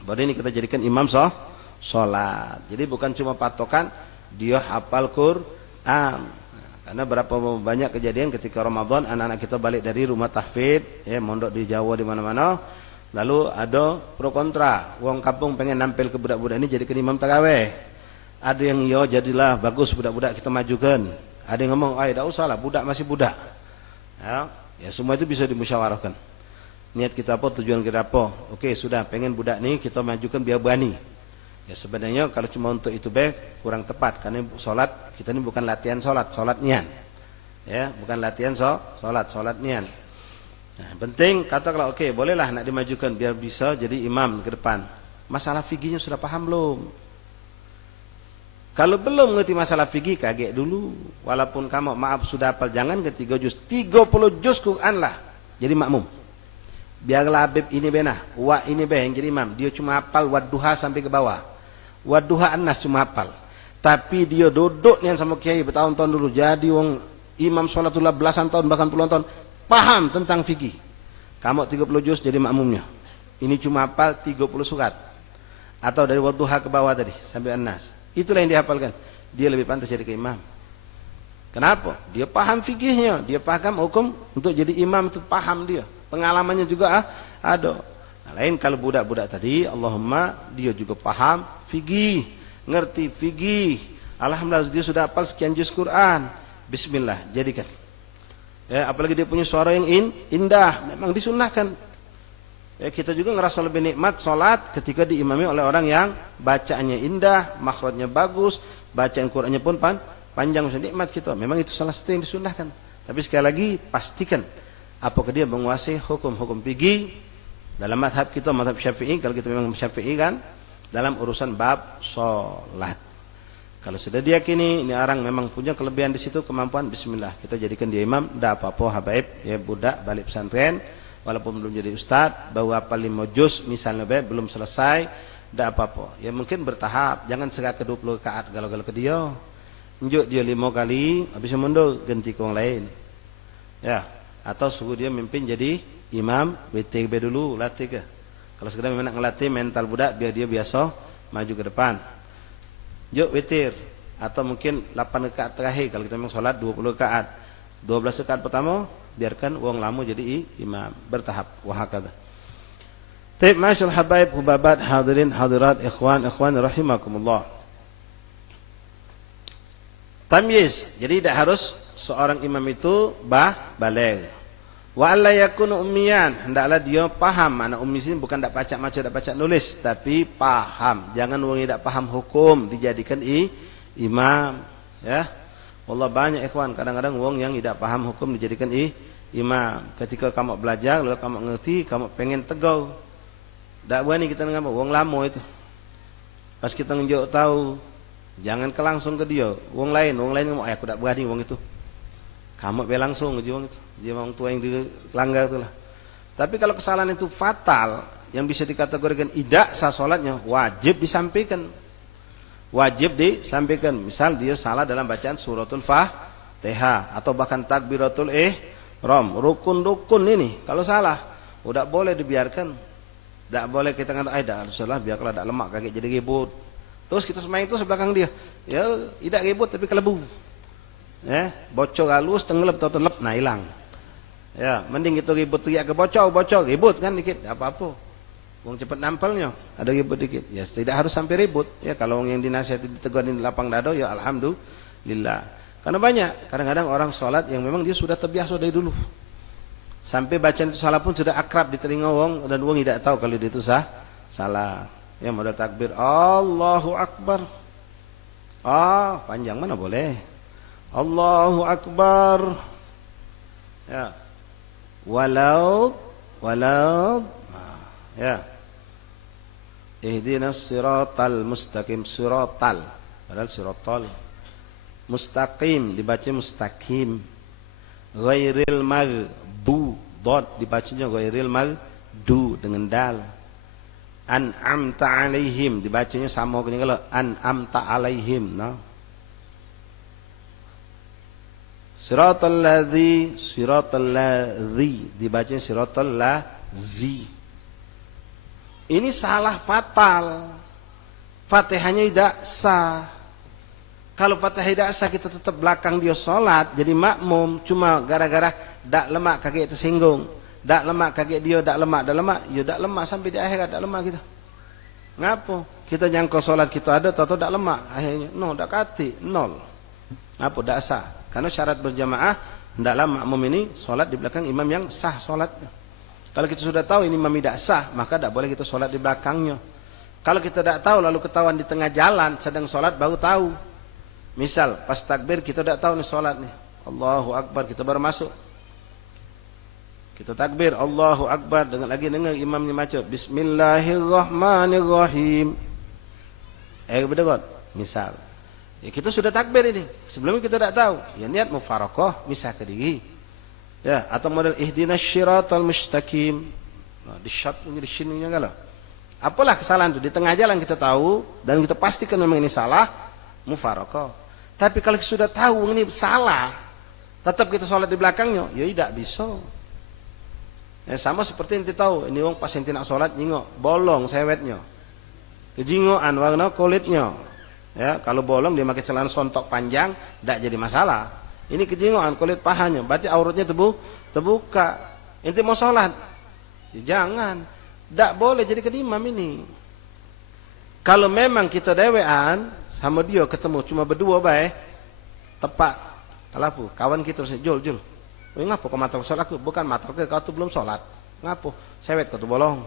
Baru ini kita jadikan imam solat. Jadi bukan cuma patokan dia hafal Quran. Karena berapa banyak kejadian ketika Ramadan anak-anak kita balik dari rumah tahfidz, mondok di Jawa di mana-mana, lalu ada pro kontra. Wong kampung pengen nampil ke budak-budak ini jadikan imam tarawih. Ada yang iya jadilah bagus budak-budak kita majukan. Ada yang ngomong, tidak usah lah, budak masih budak. Ya semua itu bisa dimusyawarahkan. Niat kita apa, tujuan kita apa. Oke, sudah, pengen budak nih kita majukan biar berani. Ya sebenarnya kalau cuma untuk itu baik kurang tepat. Karena sholat, kita ini bukan latihan sholat nian. Ya, bukan latihan sholat nian. Nah, penting kata kalau oke, bolehlah nak dimajukan biar bisa jadi imam ke depan. Masalah fikihnya sudah paham belum? Kalau belum ngerti masalah fikih, kaget dulu. Walaupun kamu maaf sudah hafal, jangan ke 3 juz, 30 juz Quran lah jadi makmum. Biarlah Habib ini benah, wa ini beh yang jadi imam. Dia cuma hafal wadduha sampai ke bawah. Wadduha An-Nas cuma hafal. Tapi dia duduk nih sama kiai bertahun-tahun dulu, jadi wong imam sholatullah belasan tahun bahkan puluhan tahun, paham tentang fikih. Kamu 30 juz jadi makmumnya. Ini cuma hafal 30 surat. Atau dari wadduha ke bawah tadi sampai An-Nas. Itulah yang dihafalkan. Dia lebih pantas jadi ke imam. Kenapa? Dia paham fikihnya, dia paham hukum untuk jadi imam itu paham dia. Pengalamannya juga ada. Nah, lain kalau budak-budak tadi, Allahumma dia juga paham fikih, ngerti fikih. Alhamdulillah dia sudah hafal sekian juz Quran. Bismillah, jadikan. Ya, apalagi dia punya suara yang indah, memang disunnahkan. Ya, kita juga ngerasa lebih nikmat sholat ketika diimami oleh orang yang bacaannya indah, makhrajnya bagus, bacaan Qur'annya pun panjang, nikmat kita. Memang itu salah satu yang disunnahkan. Tapi sekali lagi pastikan apakah dia menguasai hukum-hukum fikih dalam mazhab kita, mazhab Syafi'i. Kalau kita memang Syafi'i kan dalam urusan bab sholat. Kalau sudah diyakini ini orang memang punya kelebihan di situ, kemampuan, bismillah kita jadikan dia imam. Dah apa-apa habaib, ya budak balik pesantren. Walaupun belum jadi ustad, bawa apa 5 juz misalnya belum selesai, tidak apa-apa. Ya mungkin bertahap, jangan segera ke 20 rakaat galau-galau ke dia. Unjuk dia 5 kali, habis mundur ganti ke orang lain. Ya, atau suruh dia mimpin jadi imam, witir dulu, latih ke. Kalau sekedar memang nak ngelatih mental budak biar dia biasa maju ke depan. Juk witir, atau mungkin 8 rakaat terakhir kalau kita memang sholat 20 rakaat. 12 rakaat pertama biarkan wong lamu jadi imam, bertahap wahakadha. Taib masyaallah habaib hubabat hadirin hadirat ikhwan rahimakumullah. Tamyiz, jadi tidak harus seorang imam itu baligh. Wa alla yakunu ummiyan, hendaklah dia paham. Anak ummi ini bukan tidak baca maca, tidak baca nulis, tapi paham. Jangan wong tidak paham hukum dijadikan imam, ya. Allah banyak ikhwan, kadang-kadang wong yang tidak paham hukum dijadikan imam. Ketika kamu belajar, lalu kamu ngerti, kamu pengen tegur. Tak berani kita ngapa, wong lama itu. Pas kita nunjuk tahu, Jangan ke langsung ke dia. Wong lain ngomong, aku tak berani wong itu. Kamu be langsung ke wong itu. Dia wong tua yang dilanggar itulah. Tapi kalau kesalahan itu fatal, yang bisa dikategorikan tidak sah salatnya, wajib disampaikan. Wajib disampaikan. Misal dia salah dalam bacaan suratul Fatihah atau bahkan takbiratul ihram, rukun-rukun ini kalau salah, udah boleh dibiarkan. Tak boleh kita kata, dah Rasulullah biarlah tak lemak kaki jadi ribut. Terus kita semain itu sebelakang dia. Ya, tidak ribut tapi kelebu. Bocor halus tenggelam atau telep, nah hilang. Ya, mending kita ribut teriak ke bocor ribut kan dikit, apa-apa. Wong cepat nampalnya, ada ribut dikit. Ya, tidak harus sampai ribut. Ya, kalau yang dinasihati ditegur di lapang dado, ya alhamdulillah. Karena banyak, kadang-kadang orang sholat yang memang dia sudah terbiasa dari dulu. Sampai bacaan itu salah pun sudah akrab di telinga wong dan wong tidak tahu kalau dia itu salah. Ya, modal takbir, Allahu Akbar. Panjang mana boleh. Allahu Akbar. Ya. Walau. Ya. Ihdinas siratal mustaqim, siratal. Padahal siratal. Mustaqim dibaca mustaqim. Ghairil maghdu, dot dibacanya ghairil maghdu dengan dal. An'amta alaihim dibacanya sama dengan kalau an'amta alaihim, no. Siratal ladzi dibacanya siratal ladzi. Ini salah fatal. Fatihahnya tidak sah. Kalau Fatihah tidak sah, kita tetap belakang dia sholat jadi makmum, cuma gara-gara dak lemak kaki tersinggung, dak lemak kaki dia, dak lemak, ya dak lemak sampai di akhirat dak lemak kita. Ngapo? Kita jangkau sholat kita ada atau dak lemak akhirnya dak kati nol. Ngapo dak sah? Karena syarat berjamaah hendaklah makmum ini sholat di belakang imam yang sah sholatnya. Kalau kita sudah tahu ini imam tidak sah, maka tidak boleh kita sholat di belakangnya. Kalau kita tidak tahu lalu ketahuan di tengah jalan sedang sholat baru tahu. Misal pas takbir kita tidak tahu nih sholat nih, Allahu Akbar, kita baru masuk. Kita takbir Allahu Akbar, dengar imamnya baca Bismillahirrahmanirrahim. Betul. Misal ya, kita sudah takbir ini, sebelumnya kita tidak tahu. Ya niat mufarokoh, misah ke diri. Ya, atau model ihdinas syiratal mustaqim. Nah, di syat ini di sininya galau. Apalah kesalahan itu di tengah jalan kita tahu dan kita pastikan memang ini salah, mufarokoh. Tapi kalau kita sudah tahu ini salah, tetap kita sholat di belakangnya, ya tidak bisa. Ya, sama seperti yang kita tahu, ini wong pas yang tidak sholat nyingok, bolong sewetnya, kejingoan warna kulitnya. Ya, kalau bolong dia pakai celana sontok panjang, tidak jadi masalah. Ini kejingoan kulit pahanya, berarti auratnya terbuka. Ente mau sholat, ya jangan, tidak boleh jadi imam ini. Kalau memang kita dewean sama dia ketemu cuma berdua baik, tepak. Kalau kawan kita Jul, ngapo kau matar sholat aku? Bukan matar kau tu belum sholat. Ngapo? Sewet kau tu bolong.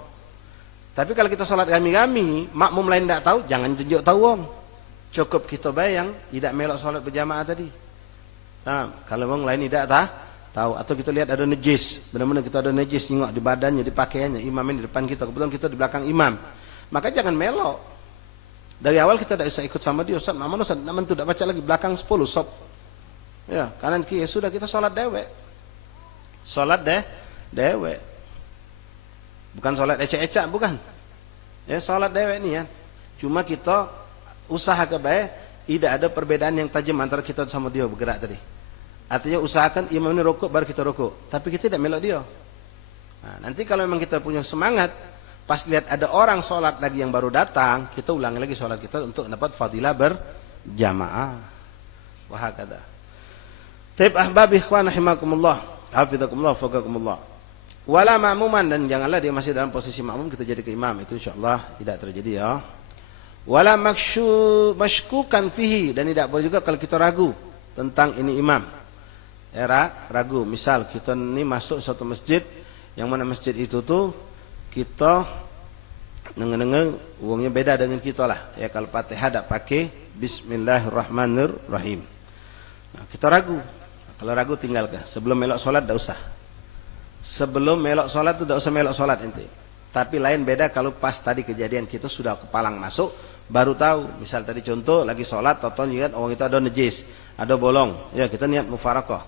Tapi kalau kita sholat kami, makmum lain tidak tahu, jangan tunjuk tahu wong. Cukup kita bayang tidak melok sholat berjamaah tadi. Nah, kalau orang lain tidak tahu atau kita lihat ada najis, benar-benar kita ada najis tengok di badannya, di pakaiannya, imam ini di depan kita, kebetulan kita di belakang imam, maka jangan melok. Dari awal kita tidak bisa ikut sama dia, Ustaz, mana Ustaz, namun tidak baca lagi belakang 10 sop, ya kanan kiri, sudah kita sholat dewek, bukan sholat ecek-ecek, bukan, ya sholat dewek nih ya, cuma kita usaha kebaik, tidak ada perbedaan yang tajam antara kita sama dia bergerak tadi. Artinya usahakan imam ini rukuk baru kita rukuk, tapi kita tidak melok dia. Nah, nanti kalau memang kita punya semangat, pas lihat ada orang sholat lagi yang baru datang, kita ulangi lagi sholat kita untuk dapat fadilah berjamaah. Wahakada. Taib ahbab ikhwan rahimakumullah, hafizakumullah, faqakumullah. Wala ma'muman, dan janganlah dia masih dalam posisi makmum kita jadi ke imam, itu insyaallah tidak terjadi ya. Wala mashkukan fihi, dan tidak boleh juga kalau kita ragu tentang ini imam. Ragu, misal kita ini masuk suatu masjid, yang mana masjid itu tuh kita dengar uangnya beda dengan kita lah. Ya kalau Fatihah tidak pakai Bismillahirrahmanirrahim. Nah, kita ragu. Kalau ragu tinggalkan. Sebelum melok solat tidak usah. Sebelum melok solat itu tidak usah melok solat ente. Tapi lain beda kalau pas tadi kejadian kita sudah kepalang masuk, baru tahu. Misal tadi contoh lagi sholat, atau lihat orang itu ada najis, ada bolong, ya kita niat mufarakah.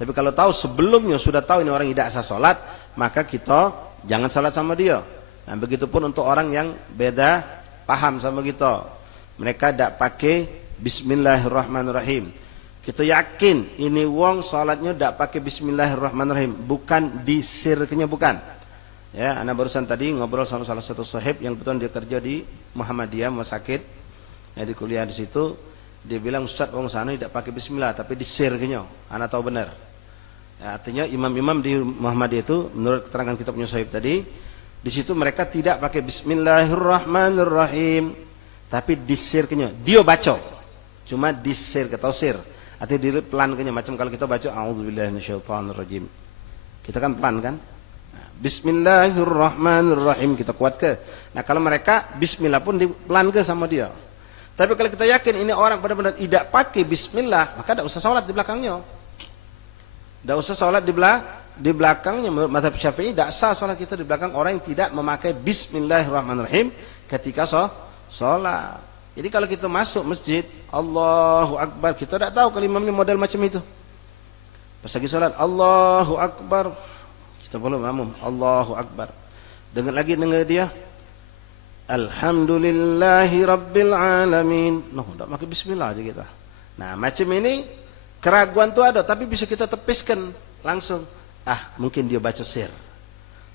Tapi kalau tahu sebelumnya sudah tahu ini orang tidak sah sholat, maka kita jangan sholat sama dia. Nah, begitupun untuk orang yang beda paham sama kita, mereka tidak pakai Bismillahirrahmanirrahim. Kita yakin ini wong sholatnya tidak pakai Bismillahirrahmanirrahim, bukan disirknya, bukan. Ya, anak barusan tadi ngobrol sama salah satu sahib yang betul dia kerja di Muhammadiyah, rumah sakit, ya, di kuliah di situ. Dia bilang, Ustaz, wong sana tidak pakai Bismillah, tapi disirknya. Anak tahu benar. Ya, artinya imam-imam di Muhammadiyah itu, menurut keterangan kita punya sahib tadi, di situ mereka tidak pakai Bismillahirrahmanirrahim, tapi disirknya. Dia baca, cuma disir atau sir. Artinya diri pelan kenya, macam kalau kita baca A'udzubillahi minasyaitonirrajim. Kita kan pelan kan? Nah, Bismillahirrahmanirrahim kita kuat ke. Nah, kalau mereka bismillah pun pelan ke sama dia. Tapi kalau kita yakin ini orang benar-benar tidak pakai bismillah, maka tidak usah sholat di belakangnya. Tidak usah sholat di belakangnya. Menurut mazhab Syafi'i tidak sah sholat kita di belakang orang yang tidak memakai Bismillahirrahmanirrahim ketika sholat. Jadi kalau kita masuk masjid, Allahu Akbar, kita tidak tahu kalau imamnya model macam itu. Pas lagi sholat, Allahu Akbar, kita belum makmum, Allahu Akbar. Dengar dia, Alhamdulillahi Rabbil Alamin. Tidak pakai Bismillah aja kita. Nah, macam ini keraguan itu ada, tapi bisa kita tepiskan langsung. Mungkin dia baca sir.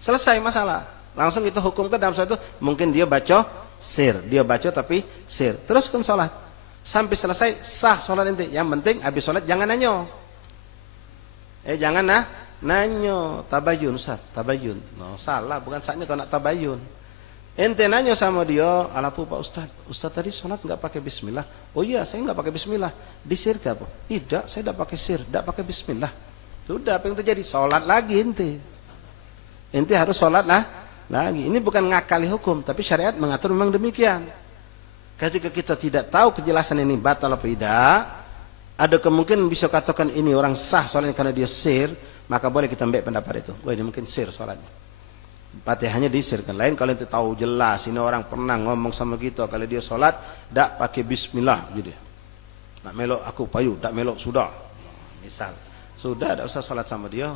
Selesai masalah. Langsung kita hukumkan dalam satu, mungkin dia baca sir. Dia baca tapi sir. Teruskan sholat. Sampai selesai, sah sholat nanti. Yang penting habis sholat jangan nanyo. Jangan nanyo. Tabayun, Ustaz. Tabayun. No, salah. Bukan saatnya kau nak tabayun. Ente nanyo sama dia, alapu Pak Ustaz. Ustaz tadi sholat enggak pakai bismillah. Oh iya, saya enggak pakai bismillah. Di sir ke apa? Tidak, saya tidak pakai sir. Tidak pakai bismillah. Sudah, apa yang terjadi? Sholat lagi ente. Ente harus sholat lagi. Ini bukan ngakali hukum, tapi syariat mengatur memang demikian. Ketika kita tidak tahu kejelasan ini batal apa tidak, ada kemungkinan bisa katakan ini orang sah sholatnya karena dia sir, maka boleh kita ambil pendapat itu. Wah, ini mungkin sir sholatnya. Fatihahnya disirkan. Lain kalau ente tahu jelas ini orang pernah ngomong sama kita kalau dia sholat tidak pakai bismillah, jadi nak melok aku payu, tidak melok sudah. Misal sudah, tidak usah sholat sama dia.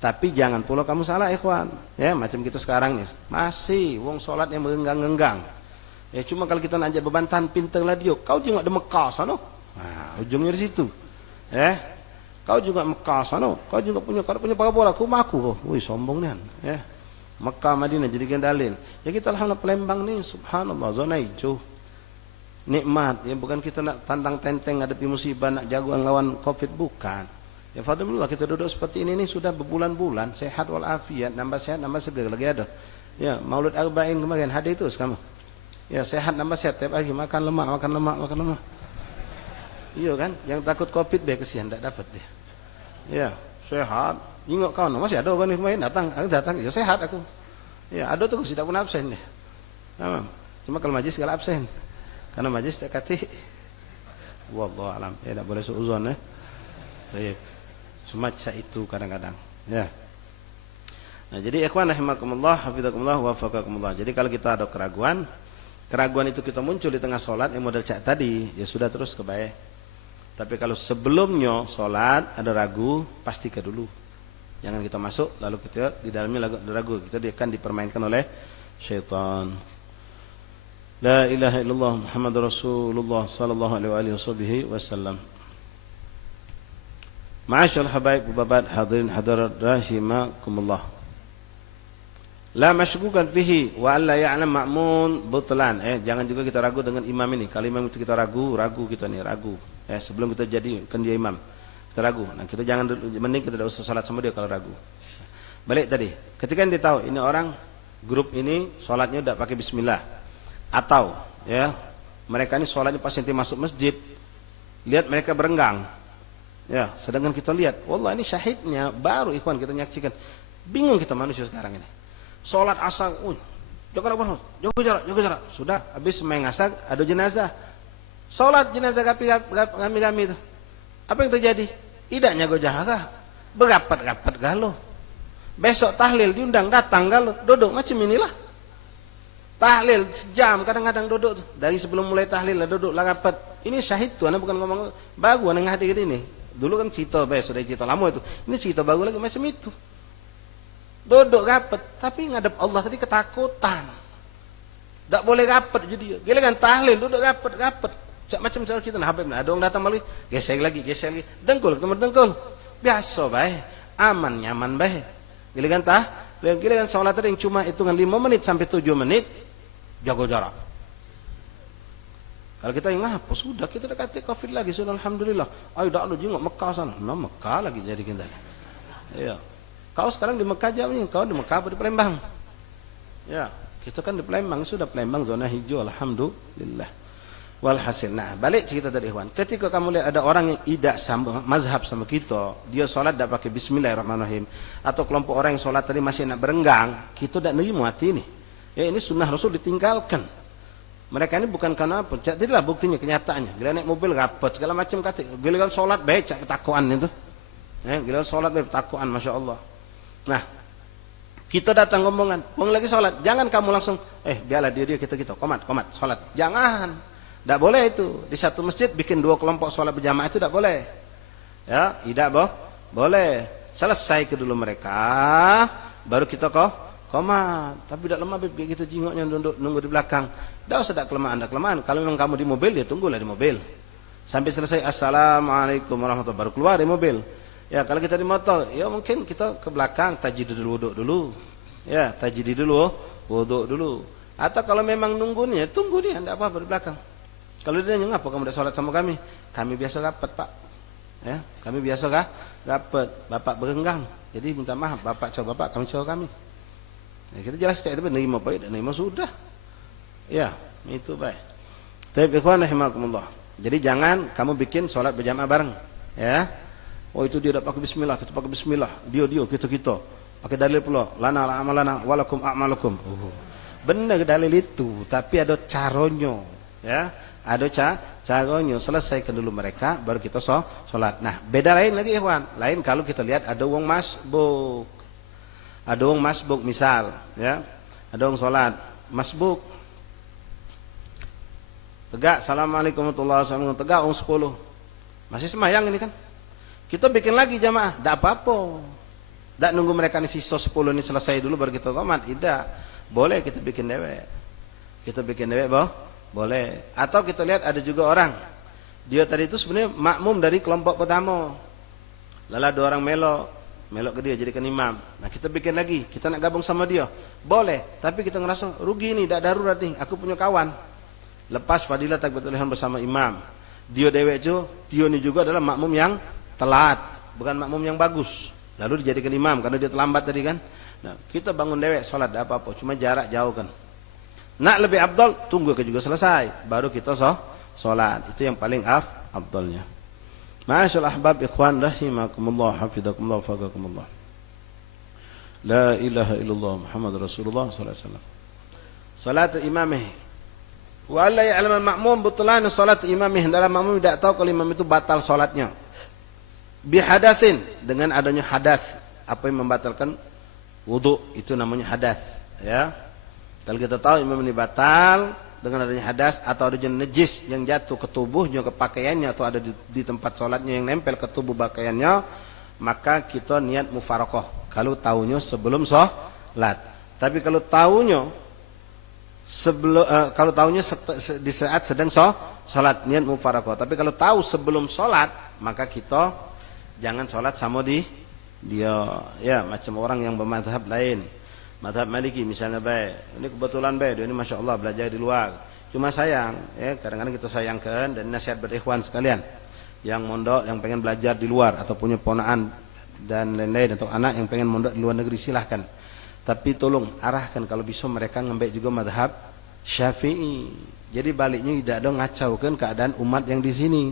Tapi jangan pula kamu salah, ikhwan. Ya, macam kita sekarang nih, masih wong sholat yang mengenggang-enggang. Ya, cuma kalau kita nak ajak bebantahan pintar lah dia. Kau juga di Mekah sana. Nah, ujungnya di situ. Kau juga Mekah sana. Kau juga punya parabola. Aku maku. Wih, sombong nih. Ya, Mekah Madinah jadikan dalil. Ya, kita alhamdulillah Palembang nih, subhanallah, zona hijau. Nikmat. Ya, bukan kita nak tantang tenteng hadapi musibah, nak jagoan lawan Covid, bukan. Ya fadhilullah, kita duduk seperti ini sudah berbulan-bulan, sehat walafiat, nambah sehat, nambah segar lagi ada. Ya, Maulid Arba'in kemarin hadir itu kamu. Ya, sehat nambah sehat, tiap pagi makan lemak. Iya kan? Yang takut Covid dia kesian tidak dapat dia. Ya, sehat. Jengok kawan, masih ada orang kemarin datang, ya sehat aku. Ya, ada tuh tidak pun absen dia. Nah, cuma kalau majlis segala absen. Karena majlis tak kati. Wallahu alam. Ya, tidak boleh suuzon ya. Baik. Semacam itu kadang-kadang, ya. Nah, jadi ikhwan rahimakumullah, hafizakumullah, wafaqakumullah. Jadi kalau kita ada keraguan itu kita muncul di tengah sholat yang model cak tadi, ya sudah terus kebaik. Tapi kalau sebelumnya sholat ada ragu, pastikan dulu. Jangan kita masuk lalu kita di dalamnya ada ragu, kita akan dipermainkan oleh syaitan. La ilaha illallah Muhammadur Rasulullah sallallahu alaihi wasallam. Ma'asyal habaib babat hadirin hadirat rahimakumullah. La masykukan fihi wa alla ya'lam ma'mun butlan. Jangan juga kita ragu dengan imam ini. Kalau imam itu kita ragu kita nih ragu. Sebelum kita jadi kan dia imam. Kita ragu. Nah, kita jangan, mending kita tidak usah salat sama dia kalau ragu. Balik tadi. Ketika dia tahu ini orang grup ini salatnya tidak pakai bismillah. Atau ya, mereka ini salatnya pas nanti masuk masjid, lihat mereka berenggang. Ya, sedangkan kita lihat, wallah ini syahidnya baru ikhwan kita nyaksikan. Bingung kita manusia sekarang ini. Salat asar, jaga jarak. Sudah habis main asar ada jenazah. Salat jenazah kami itu. Apa yang terjadi? Tidak nyago jaga. Berapat-rapat galo. Besok tahlil diundang datang galo. Duduk macam inilah. Tahlil sejam kadang-kadang duduk tuh. Dari sebelum mulai tahlil lah duduk lah rapat. Ini syahid tuh, anak bukan ngomong baru anak hadir ini. Dulu kan cerita sudah cerita lama itu. Ini cerita baru lagi macam itu. Duduk rapat, tapi ngadep Allah tadi ketakutan. Tak boleh rapat jadi. Giliran tahlil duduk rapat. Macam cara kita nah Habib, ada orang datang balik, geser lagi. Dengkul ketemu dengkul. Biasa baik, aman nyaman baik. Giliran giliran salat tadi yang cuma hitungan 5 menit sampai 7 menit. Jaga jarak. Kalau kita yang apa sudah kita dekati Covid lagi sudah alhamdulillah. Ayo dak lu jengok Mekah sana. Nah Mekah lagi jadi kita. Iya. Kau sekarang di Mekah jauh nih, kau di Mekah apa di Palembang? Ya, kita kan di Palembang sudah Palembang zona hijau alhamdulillah. Walhasil. Nah, balik cerita tadi ikhwan. Ketika kamu lihat ada orang yang tidak sama mazhab sama kita, dia salat tidak pakai bismillahirrahmanirrahim atau kelompok orang yang salat tadi masih nak berenggang, kita tidak nerima hati ini. Ya ini sunnah Rasul ditinggalkan. Mereka ini bukan karena apa? Tidaklah buktinya kenyataannya. Gila naik mobil rapat segala macam kata. Gila salat baik cak petakuan itu. Gila salat baik petakuan masya-Allah. Nah, kita datang ngomongan, "Wong lagi salat, jangan kamu langsung biarlah dia kita komat salat." Jangan. Tidak boleh itu. Di satu masjid bikin 2 kelompok salat berjamaah itu tidak boleh. Ya, tidak boleh. Selesai ke dulu mereka, baru kita komat. Tapi tidak lemah begitu kita jingoknya nunggu di belakang. Tidak usah ada kelemahan. Kalau memang kamu di mobil, dia tunggulah di mobil. Sampai selesai assalamualaikum warahmatullahi wabarakatuh. Baru keluar di mobil. Ya, kalau kita di motor, ya mungkin kita ke belakang tajid dulu wuduk dulu. Ya, tajid dulu wuduk dulu. Atau kalau memang nunggunya, tunggu dia, tidak apa-apa di belakang. Kalau dia nanya, "Ngapa kamu tidak sholat sama kami?" "Kami biasa rapat, Pak." Ya, kami biasa rapat. Bapak berenggang. Jadi minta maaf, Bapak coba Bapak, kami coba kami. Ya, kita jelas cek itu nerima baik dan nerima sudah. Ya, itu baik. Tapi ikhwan rahimakumullah. Jadi jangan kamu bikin sholat berjamaah bareng, ya. Oh itu dia dapat pakai bismillah, kita pakai bismillah. Dia kita. Pakai dalil pula, lana amalana walakum a'malukum. Benar dalil itu, tapi ada caranya, ya. Ada caranya. Selesaikan dulu mereka baru kita sholat. Nah, beda lain lagi ikhwan. Lain kalau kita lihat ada wong masbuk. Ada wong masbuk misal, ya. Ada wong sholat masbuk. Tegak, assalamualaikum warahmatullahi wabarakatuh. Tegak, 10. Masih semayang ini kan. Kita bikin lagi jamaah, tidak apa-apa. Tidak nunggu mereka ini sisa 10 ini selesai dulu baru kita qomat. Tidak. Boleh kita bikin dewek. Boleh. Atau kita lihat ada juga orang. Dia tadi itu sebenarnya makmum dari kelompok pertama. Lalu ada orang melok ke dia jadikan imam. Nah kita bikin lagi. Kita nak gabung sama dia. Boleh. Tapi kita ngerasa rugi nih, tidak darurat nih. Aku punya kawan. Lepas fadilah takbiratul ihram bersama imam. Dia dewek dia ini juga adalah makmum yang telat, bukan makmum yang bagus. Lalu dijadikan imam karena dia terlambat tadi kan. Nah, kita bangun dewek salat tidak apa-apa, cuma jarak jauh kan. Nak lebih afdal tunggu ke juga selesai, baru kita salat. Itu yang paling afdalnya. Ma'asyal ahbab ikhwan rahimakumullah hafizakumullah faqakumullah. La ilaha illallah Muhammad Rasulullah sallallahu alaihi wasallam. Salat imamih wa alla ya'lam al-ma'mum butlan salat imamih, dalam makmum tidak tahu kalau imam itu batal salatnya. Bihadatsin, dengan adanya hadas. Apa yang membatalkan wudu itu namanya hadas, ya. Kalau kita tahu imam ini batal dengan adanya hadas atau adanya najis yang jatuh ke tubuhnya, ke pakaiannya atau ada di tempat salatnya yang nempel ke tubuh pakaiannya, maka kita niat mufaraqah kalau tahunya sebelum salat. Tapi kalau tahunya di saat sedang salat niat mufaraqah. Tapi kalau tahu sebelum salat, maka kita jangan salat sama dia, ya, macam orang yang bermadhab lain. Madhab Maliki misalnya baik. Ini kebetulan baik, dia ini Masya Allah belajar di luar. Cuma sayang, ya, kadang-kadang kita sayangkan dan nasihat berikhwan sekalian yang mondok, yang pengen belajar di luar atau punya ponaan dan lain-lain atau anak yang pengen mondok di luar negeri silahkan. Tapi tolong arahkan kalau bisa mereka ngambil juga madhab Syafi'i. Jadi baliknya tidak ada ngacaukan keadaan umat yang di sini.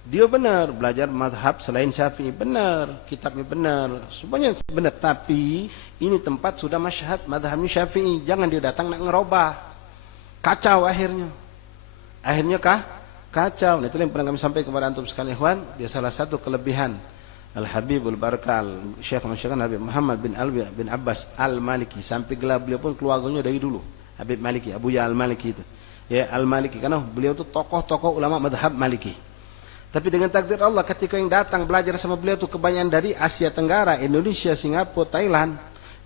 Dia benar belajar madhab selain Syafi'i, benar, kitabnya benar, semuanya benar. Tapi ini tempat sudah masyhad madhabnya Syafi'i, jangan dia datang nak ngerubah, kacau akhirnya kacau. Nah, itu yang pernah kami sampaikan kepada antum sekalian ikhwan. Dia salah satu kelebihan Al-Habibul Barakal Syekh Habib Muhammad bin Abbas Al-Maliki, sampai gelar beliau pun keluarganya dari dulu Habib Maliki, Abu Ya Al-Maliki itu. Ya, Al-Maliki, karena beliau itu tokoh-tokoh ulama madhab Maliki. Tapi dengan takdir Allah, ketika yang datang belajar sama beliau itu kebanyakan dari Asia Tenggara, Indonesia, Singapura, Thailand.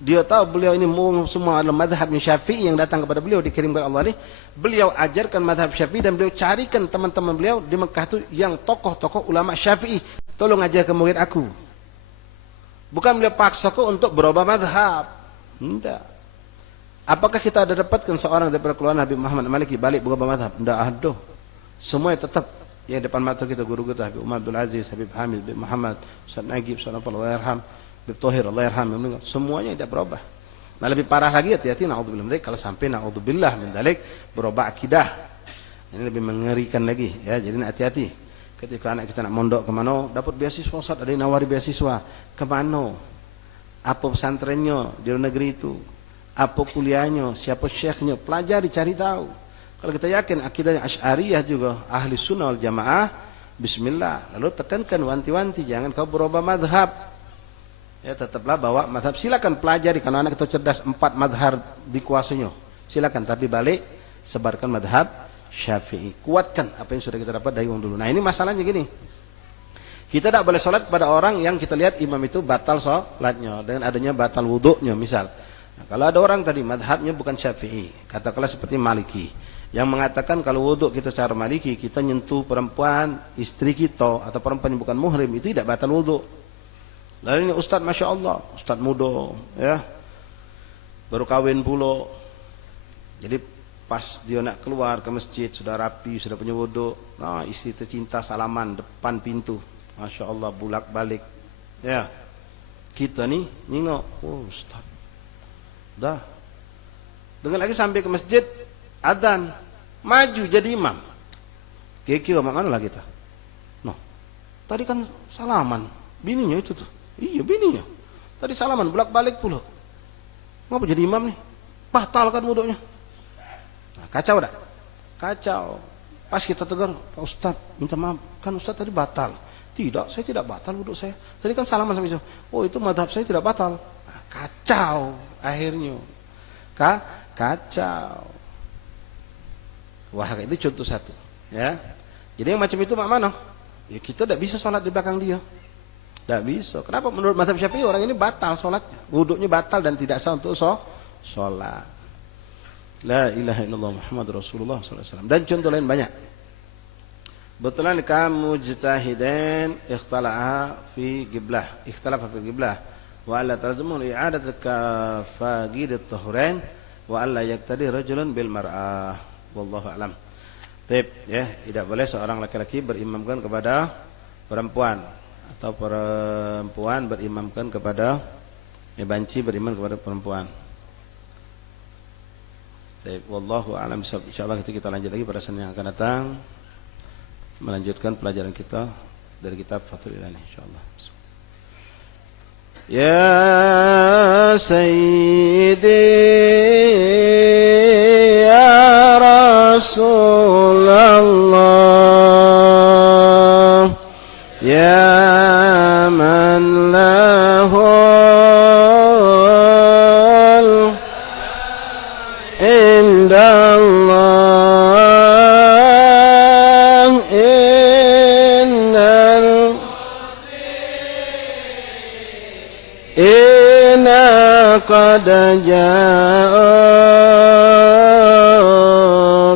Dia tahu beliau ini semua adalah madhabnya Syafi'i yang datang kepada beliau, dikirimkan Allah ini. Beliau ajarkan madhab Syafi'i dan beliau carikan teman-teman beliau di Mekah itu yang tokoh-tokoh ulama Syafi'i. Tolong ajar ke murid aku. Bukan beliau paksa kok untuk berubah madhab. Tidak. Apakah kita ada dapatkan seorang daripada keluarga Habib Muhammad Maliki balik berubah madhab? Tidak ada. Semua tetap yang depan mata kita guru kita Habib Umar Abdul Aziz, Habib Hamid, Habib Muhammad, Ustaz Nagib, Ustaz Allah yarham, Habib Thohir Allah yarham, semuanya tidak berubah. Nah lebih parah lagi hati-hati naudzubillah min dzalik, kalau sampai naudzubillah min dzalik berubah akidah. Ini lebih mengerikan lagi ya. Jadi hati-hati. Ketika anak kita nak mondok ke mana, dapat beasiswa, Ustaz, ada yang nawari beasiswa. Ke mana? Apa pesantrennya di luar negeri itu? Apa kuliahnya? Siapa syekhnya? Pelajari, cari tahu. Kalau kita yakin akidahnya Asy'ariyah juga ahli sunnah wal jamaah, bismillah. Lalu tekankan wanti-wanti, jangan kau berubah madhab. Ya tetaplah bawa madhab. Silakan pelajari, kalau anak kita cerdas 4 madhab dikuasainya. Silakan, tapi balik sebarkan madhab Syafi'i. Kuatkan apa yang sudah kita dapat dari orang dulu. Nah ini masalahnya gini. Kita tidak boleh sholat pada orang yang kita lihat imam itu batal sholatnya dengan adanya batal wuduknya misal. Nah, kalau ada orang tadi madhabnya bukan Syafi'i, katakanlah seperti Maliki, yang mengatakan kalau wuduk kita cara Maliki, kita nyentuh perempuan istri kita atau perempuan yang bukan muhrim itu tidak batal wuduk. Lalu ini Ustaz Masya Allah, Ustaz muda ya, baru kawin pula. Jadi pas dia nak keluar ke masjid sudah rapi, sudah punya wuduk, nah istri tercinta salaman depan pintu, Masya Allah bulak balik ya. Kita nih nengok, oh Ustaz dah dengan lagi sampai ke masjid adzan maju jadi imam. Kira-kira mana lah kita? No, tadi kan salaman bininya itu tuh, iya bininya tadi salaman bulak balik pula, ngapa jadi imam nih? Batal kan wuduknya. Nah, kacau dah, kacau. Pas kita tegur, Pak Ustaz minta maaf, kan Ustaz tadi batal. Tidak, saya tidak batal wuduk saya. Tadi kan salaman sama istri. Oh itu madhab saya tidak batal. Nah, kacau akhirnya. Kacau. Wah itu contoh satu. Ya. Jadi yang macam itu mana? Ya kita tidak bisa sholat di belakang dia. Tidak bisa. Kenapa? Menurut madhab Syafi'i orang ini batal sholatnya. Wuduknya batal dan tidak sah untuk sholat. La ilaha illallah Muhammad Rasulullah SAW. Dan contoh lain banyak. Betulan kamu mujtahidain ikhtala'a fi qiblah, ikhtalafa fi qiblah wa alla talzamu i'adat kafaqid at-tahurain wa alla yaqtadi rajulun bil mar'ah wallahu a'lam. Tip ya, tidak boleh seorang laki-laki berimamkan kepada perempuan atau perempuan berimamkan kepada banci berimam kepada perempuan. Tip wallahu a'lam. Insyaallah kita lanjut lagi pada Senin yang akan datang. Melanjutkan pelajaran kita dari kitab Fathul Ilani insyaallah. Ya Sayyidi ya Rasulullah ya man lahul indallah qad ja'ak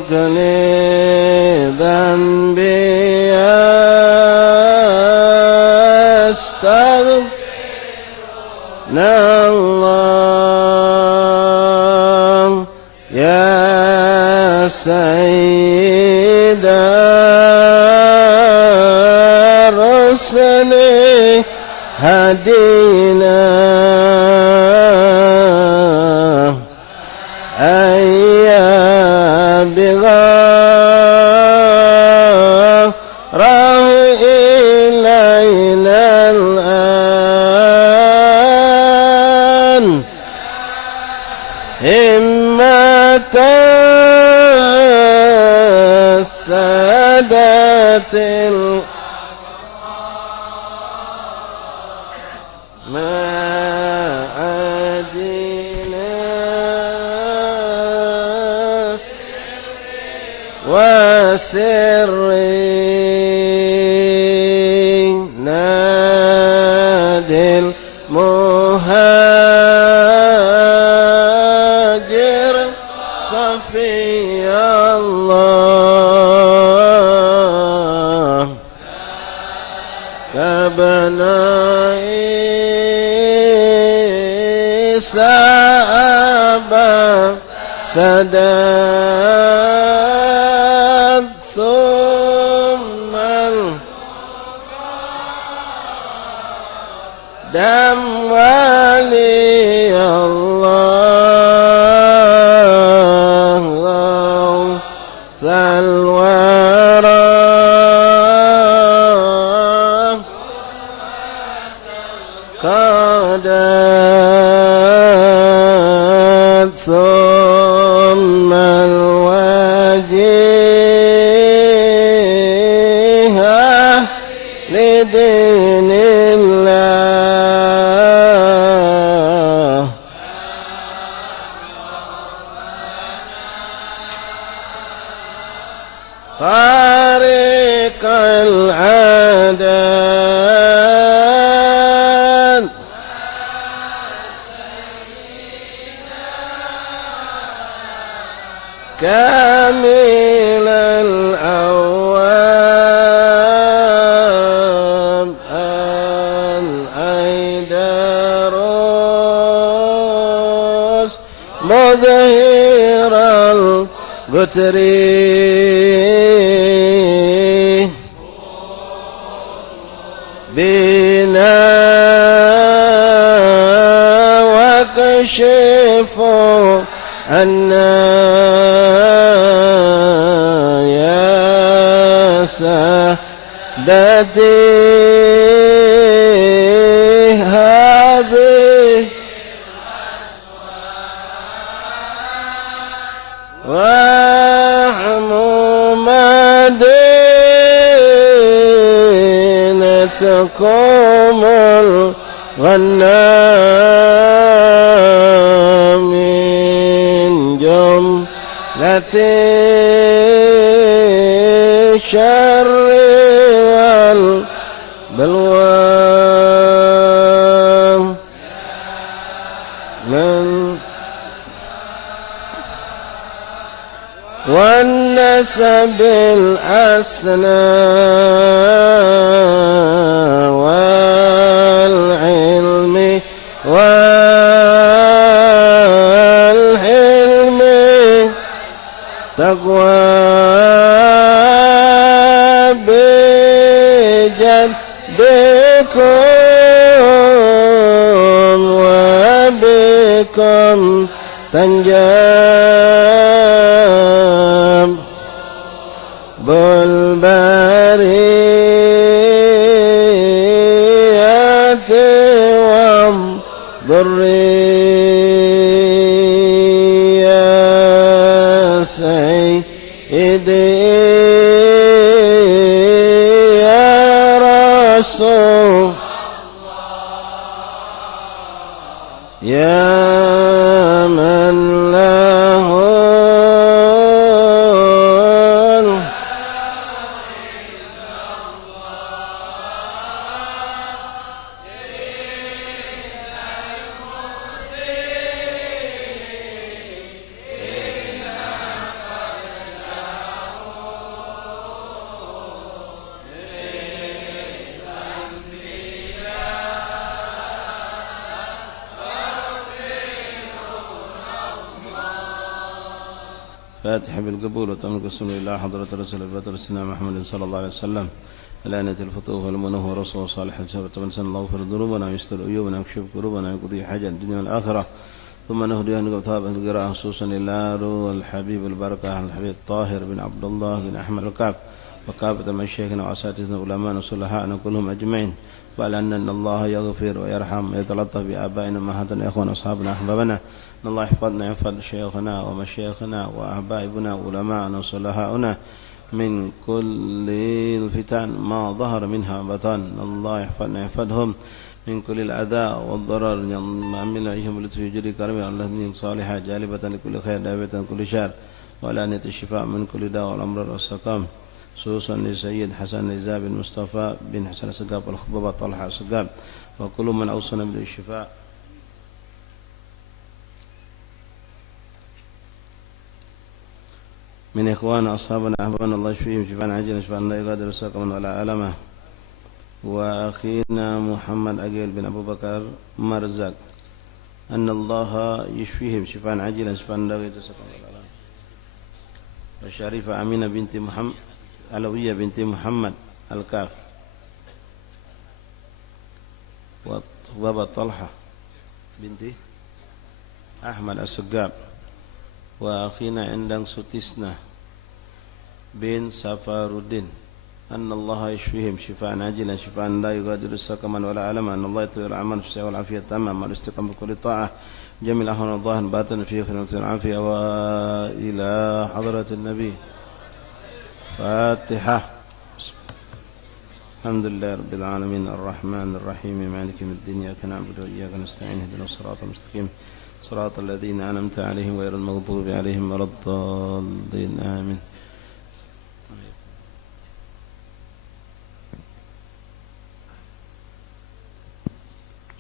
li dhanbi astaghfirullah ya sayyida rusuli hadina sadatil ma'adina وسر نادي المهاجر صفي الله كبناء سابا سداد ثم الدم ولي الله غوث الورى قادت ثم الوجيه لدين الله خارق العادات كامل الأواب الأيدروس مظهر القتر بنا وكشفوا عنا يا سادتي هذه ومدينتكم الغنام من جملة الشر والبلوى والنسب الأسنى والعلم والحلم تقوى بجدكم وبكم تنجاب بالبريات والذرية سيدي يا رسول يا من له فاتحة بالقبول وتملك السنة إلى حضرة رسول الفتر سيدنا محمد صلى الله عليه وسلم الآنة الفتوح والمنه ورسول صالح الشرط من سن الله اغفر ذنوبنا ويستر عيوبنا ويكشف كروبنا ويقضي حاجة الدنيا والآخرة ثم نهدي أن قطاب القراءة خصوصا إلى روح الحبيب البركة الحبيب الطاهر بن عبد الله بن أحمد الكعب وكافة مشايخنا وأساتذتنا وعلماءنا وصلحائنا كلهم أجمعين وعلى أن الله يغفر ويرحم ويتلطف بآبائنا وأمهاتنا إخواننا أصحابنا أحبابنا أن الله يحفظنا يحفظ شيخنا ومشايخنا وأحبابنا وعلماءنا وصلحائنا من كل الفتن ما ظهر منها بطن. الله يحفظنا يحفظهم من كل الأذى والضرر ما عملنا عليهم ولطف جري كرم الذين صالحا جالبة لكل خير دابة كل شر والآنية الشفاء من كل داء والأمراض والسقام، خصوصا لسيد حسن نزاب بن مصطفى بن حسن السقاب والخبابة طلحة السقاب وكل من أوصنا بالشفاء. من إخواننا أصحابنا أحبابنا الله يشفيهم شفاء عاجلا شفاء لا يغادر سقما ولا ألما. وأخينا محمد أجيل بن أبو بكر مرزق أن الله يشفيهم شفاء عاجلا شفاء لا يغادر سقما ولا ألما. والشريفة أمينة بنت محمد علوية بنت محمد الكاف وخبابة طلحة بنت أحمد السقاب. وأخينا عندنا سوتسنا بن سفاردين أن الله يشفيهم شفاء عاجلا شفاء لا يغادر سقما ولا ألما. أن الله يطول العمل في الصحة والعافية تماما مع الاستقامة بكل طاعة جميل أهون الظاهر باطن في خير والعافية. وإلى حضرة النبي فاتحة. الحمد لله رب العالمين الرحمن الرحيم مالك يوم الدين إياك نعبد وإياك نستعين اهدنا الصراط المستقيم صراط الذين أنعمت عليهم غير المغضوب عليهم ولا الضالين آمين.